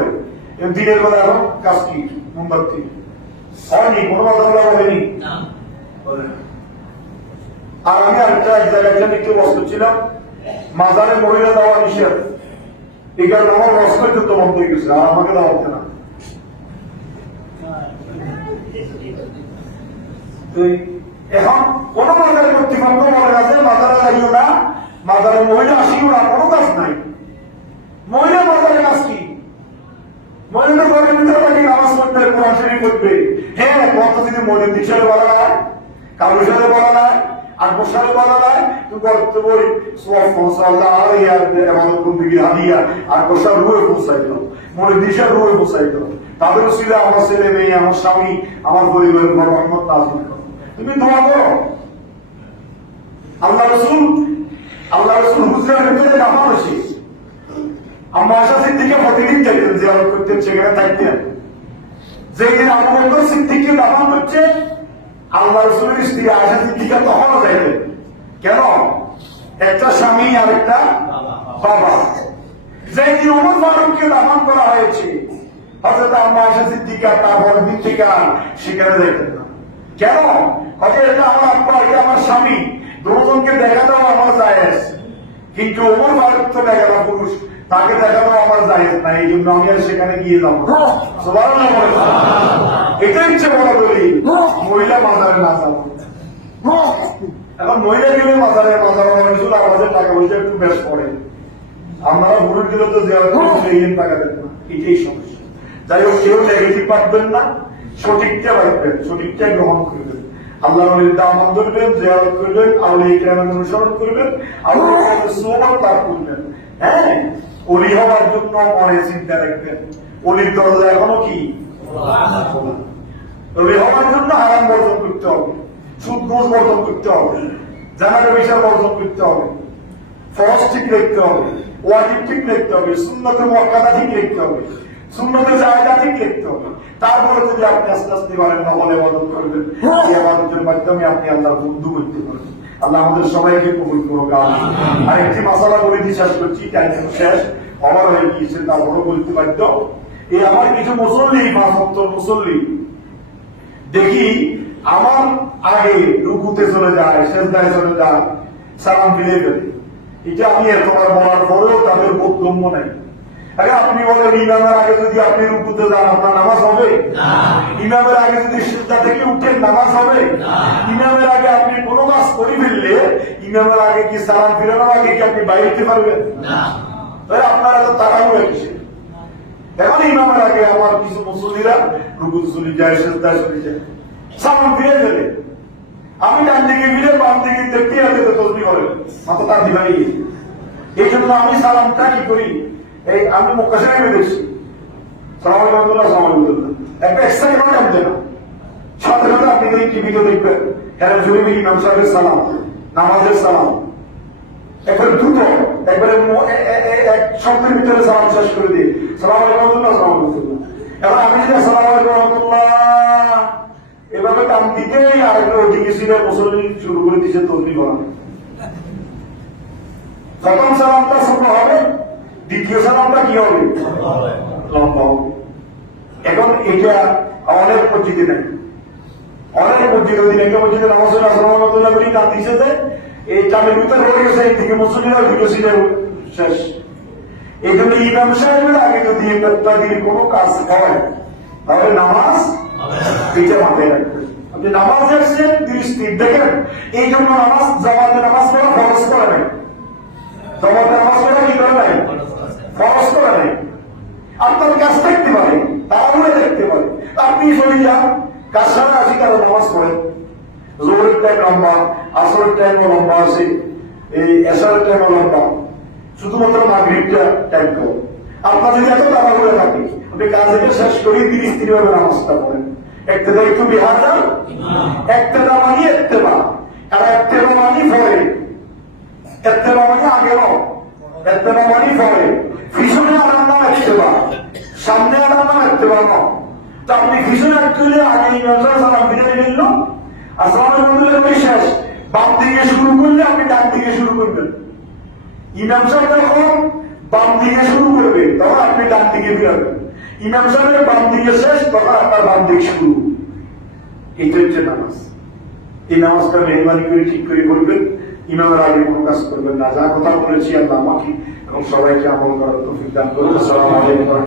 দিনের বেলা এখন কাজ কি? মোমবাতি হয়নি, কোনো মাথা হয়নি। আর আমি আরেকটা এক জায়গায় একটু বস্ত ছিলাম, মাজারে মহিলা দেওয়া নিষেধ, এই কারণে আমার রস করতে তো বন্ধ হয়ে গেছে, আর আমাকে দেওয়া হচ্ছে না। এখন কোন মাজারের কর্তৃপক্ষ বলে আছে মাজারে লাগিও না, মাজারে মহিলা আসিও না, কোনো কাজ নাই। মহিলা মাজারে কাজ কি? মহিলা ঘরের ভিতরে নাকি নামাজ পড়তে, কোরআন শরীফ পড়বে। হ্যাঁ, কত যদি মহিলা দিশারে বলা নাই, কারোর সাথে বলা নাই, আর বসারে বলা নাই, তুই করতে বই আর বসার রুয়ে পৌঁছাই দিল, মনে দিশার রুয়ে পৌঁছাই দিল। তাদেরও ছিল আমার ছেলে মেয়ে, আমার স্বামী, আমার পরিবারের বড় রহমত নাযিল করো। তুমি দোয়া করো। আল্লাহ রসুল হুজরার ভিতরে দাফন হয়েছে। আম্মা আয়েশা সিদ্দিকা প্রতিদিন যেতেন, জিয়ারত করতেন, সেখানে থাকতেন। যেদিন আবু বকর সিদ্দিককে দাফন করছে, আল্লাহ রসুলের স্ত্রী আয়েশা সিদ্দিকা তখনও যাইতেন। কেন? একটা স্বামী আর একটা বাবা। যেদিন ওমর ফারুককে দাফন করা হয়েছে, হযরত আম্মা আয়েশা সিদ্দিকা তারপর দিন থেকে সেখানে যাইতেন না। কেন? হয়তো এটা আমার আব্বা, এটা আমার স্বামী, দুজনকে দেখা দেওয়া আমার জায়েজ, কিন্তু ওমর ফারুক তো দেখা দেওয়া পুরুষ, তাকে দেখা দেওয়া আমার জায়েজ না, এই জন্য আমি আর সেখানে গিয়ে যাবো। সুবহানাল্লাহ বলে এটা ইচ্ছে বড় বলি, মহিলা মাজারে না যাবো। এখন মহিলা গেলে মাজারে আমাদের টাকা পয়সা একটু বেশ পড়ে, আপনারা পুরুষ গেলে তো টাকা দেন না, এটাই সমস্যা। যাই হোক, কেউ নেগেটিভ পাঠবেন না, সঠিকটা পাঠবেন, সঠিকটা গ্রহণ করবেন। আল্লাহ নবীর দাওয়াত করবেন, জিয়ারত করবেন, আউলিয়া কেরামের অনুসরণ করবেন, আউলিয়াদের সুন্নাত তার করবেন। হ্যাঁ, ওলি হওয়ার জন্য মনে চিন্তা রাখবেন, ওলির দরজা এখনো কি? ওলি হওয়ার জন্য হারাম বর্জন করতে হবে, সুদ ঘুষ বর্জন করতে হবে, জানাজা বিষয় বর্জন করতে হবে, ফরজ ঠিক রাখতে হবে, ওয়াজিব ঠিক রাখতে হবে, সুন্নতে মুআক্কাদা ঠিক রাখতে হবে, সুন্নতে জায়েজা ঠিক রাখতে হবে। তারপরে যদি আপনি আস্তে আস্তে পারেন নফল ইবাদত করবেন, এই ইবাদতের মাধ্যমে আপনি আল্লাহর বন্ধু হইতে পারবেন। আল্লাহ আমাদের সবাইকে কবুল করুক। আর একটি মাসালা বলে দিয়ে শেষ করছি, টাইম শেষ, অবার হয়ে গিয়েছে, তারপরও বলতে বাধ্য। এই আমার কিছু মুসল্লি, 5 ওয়াক্ত মুসল্লি দেখি আমার আগে রুকুতে চলে যায়, সেজদায় চলে যায়, সালাম ফিরে ফেলে। এটা আমি এতবার বলার পরেও তাদের বোধগম্য নাই। আরে আপনি বলেন ইমামের আগে যদি আপনি রুকুতে যান, আপনার নামাজ হবে? ইমামের আগে যদি সিজদা থেকে উঠেন, নামাজ হবে? ইমামের আগে আপনি কোনো কাজ করে ফেললে, ইমামের আগে কি সালাম ফিরানোর আগে কি আপনি বাইরে যেতে পারবেন? আপনারা তো তাড়াহুড়ো কিসে? এখন ইমামের আগে আমার কিছু মুসল্লিরা রুকুতে চলে যায়, সিজদায় চলে যায়, সালাম ফিরে ফেলে। আমি ডান দিকে ফিরে বাম দিকে দেখতে আছে তো তসবিহ করে মাথা তার দিবাই। এই জন্য আমি সালামটা কি করি, এই আমি মুখে নেমে দেখছি, সালাম আলাইকুম, সালাম আলাইকুম, একটা এক্সট্রা কেন জানতে না, সাথে সাথে আপনি যদি টিভিতে দেখবেন, এরা জরুরি ইমাম সাহেবের সালাম, নামাজের সালাম, একবারে দ্রুত, একবারে এক শব্দের ভিতরে সালাম শেষ করে দিয়ে সালাম আলাইকুম, সালাম আলাইকুম। এখন আমি যদি সালাম আলাইকুম রহমতুল্লাহ এভাবে কাম দিতেই আরেকটা ওদিকে সিনে মুসল্লি শুরু করে দিচ্ছে তসবিহ করা। প্রথম সালামটা ছোট হবে, দ্বিতীয় সালামটা কি হবে? লম্বা হবে। এখন এটা অনেক মসজিদে নেই, অনেক মসজিদে দিন একটা মসজিদে নামাজ রহমতুল্লাহ করি কান দিচ্ছে যে এই কানের ভিতরে হয়ে গেছে, এই দিকে মুসল্লিরা দুটো সিনে শেষ। এই জন্য ইমাম সাহেবের আগে যদি তাদের কোনো কাজ হয় তাহলে নামাজ এটা মাথায় রাখবেন। আপনি নামাজ আসছেন, দৃষ্টি দেখেন, এই জন্য নামাজ জামাতে নামাজ পড়া ফরজ করা নেই, জামাতে নামাজ পড়া কি করে নাই? ফরজ করা নেই। আপনার কাজ দেখতে পারে, তাড়াহুড়ো দেখতে পারে, আপনি চলে যান, কাজ সারা আসি তারা নামাজ পড়েন, জোহরের টাইম লম্বা, আসরের টাইমও লম্বা আছে, এই এশারের টাইমও লম্বা, শুধুমাত্র মাগরিবটা টাইম কম। আপনার যদি এত তাড়া করে থাকে, আপনি কাজেকে শেষ করে ধীরে স্থির ভাবে নামাজটা পড়েন। একটা একটু বিহার যান, একটা মানি এত্তেবা, আর এত্তেবা মানি পরে, এত্তেবা মানি আগেও, এত্তেবা মানি পরে, পিছনে আনার নাম এত্তেবা, সামনে আনার নাম এত্তেবা ন। তো আপনি পিছনে একটু আগে ইমাম সাহেব সালাম ফিরে নিল, আসসালামু আলাইকুম বলে শেষ, বাম দিকে শুরু করলে আপনি ডান দিকে শুরু করবেন। ইমাম সাহেব যখন বাম দিকে শুরু করবে তখন আপনি ডান দিকে ফিরাবেন। ইমাম সাহেবের বাম দিকে শেষ, তখন আপনার বাম দিক শুরু। এটা হচ্ছে নামাজ। এই নামাজটা মেহরবানি করে ঠিক করে করবেন, ইমামের আগে কোনো কাজ করবেন না। যা কথা বলেছি আল্লাহ আমাকে এবং সবাইকে আমল করার তৌফিক দান করুন। আসসালামু আলাইকুম।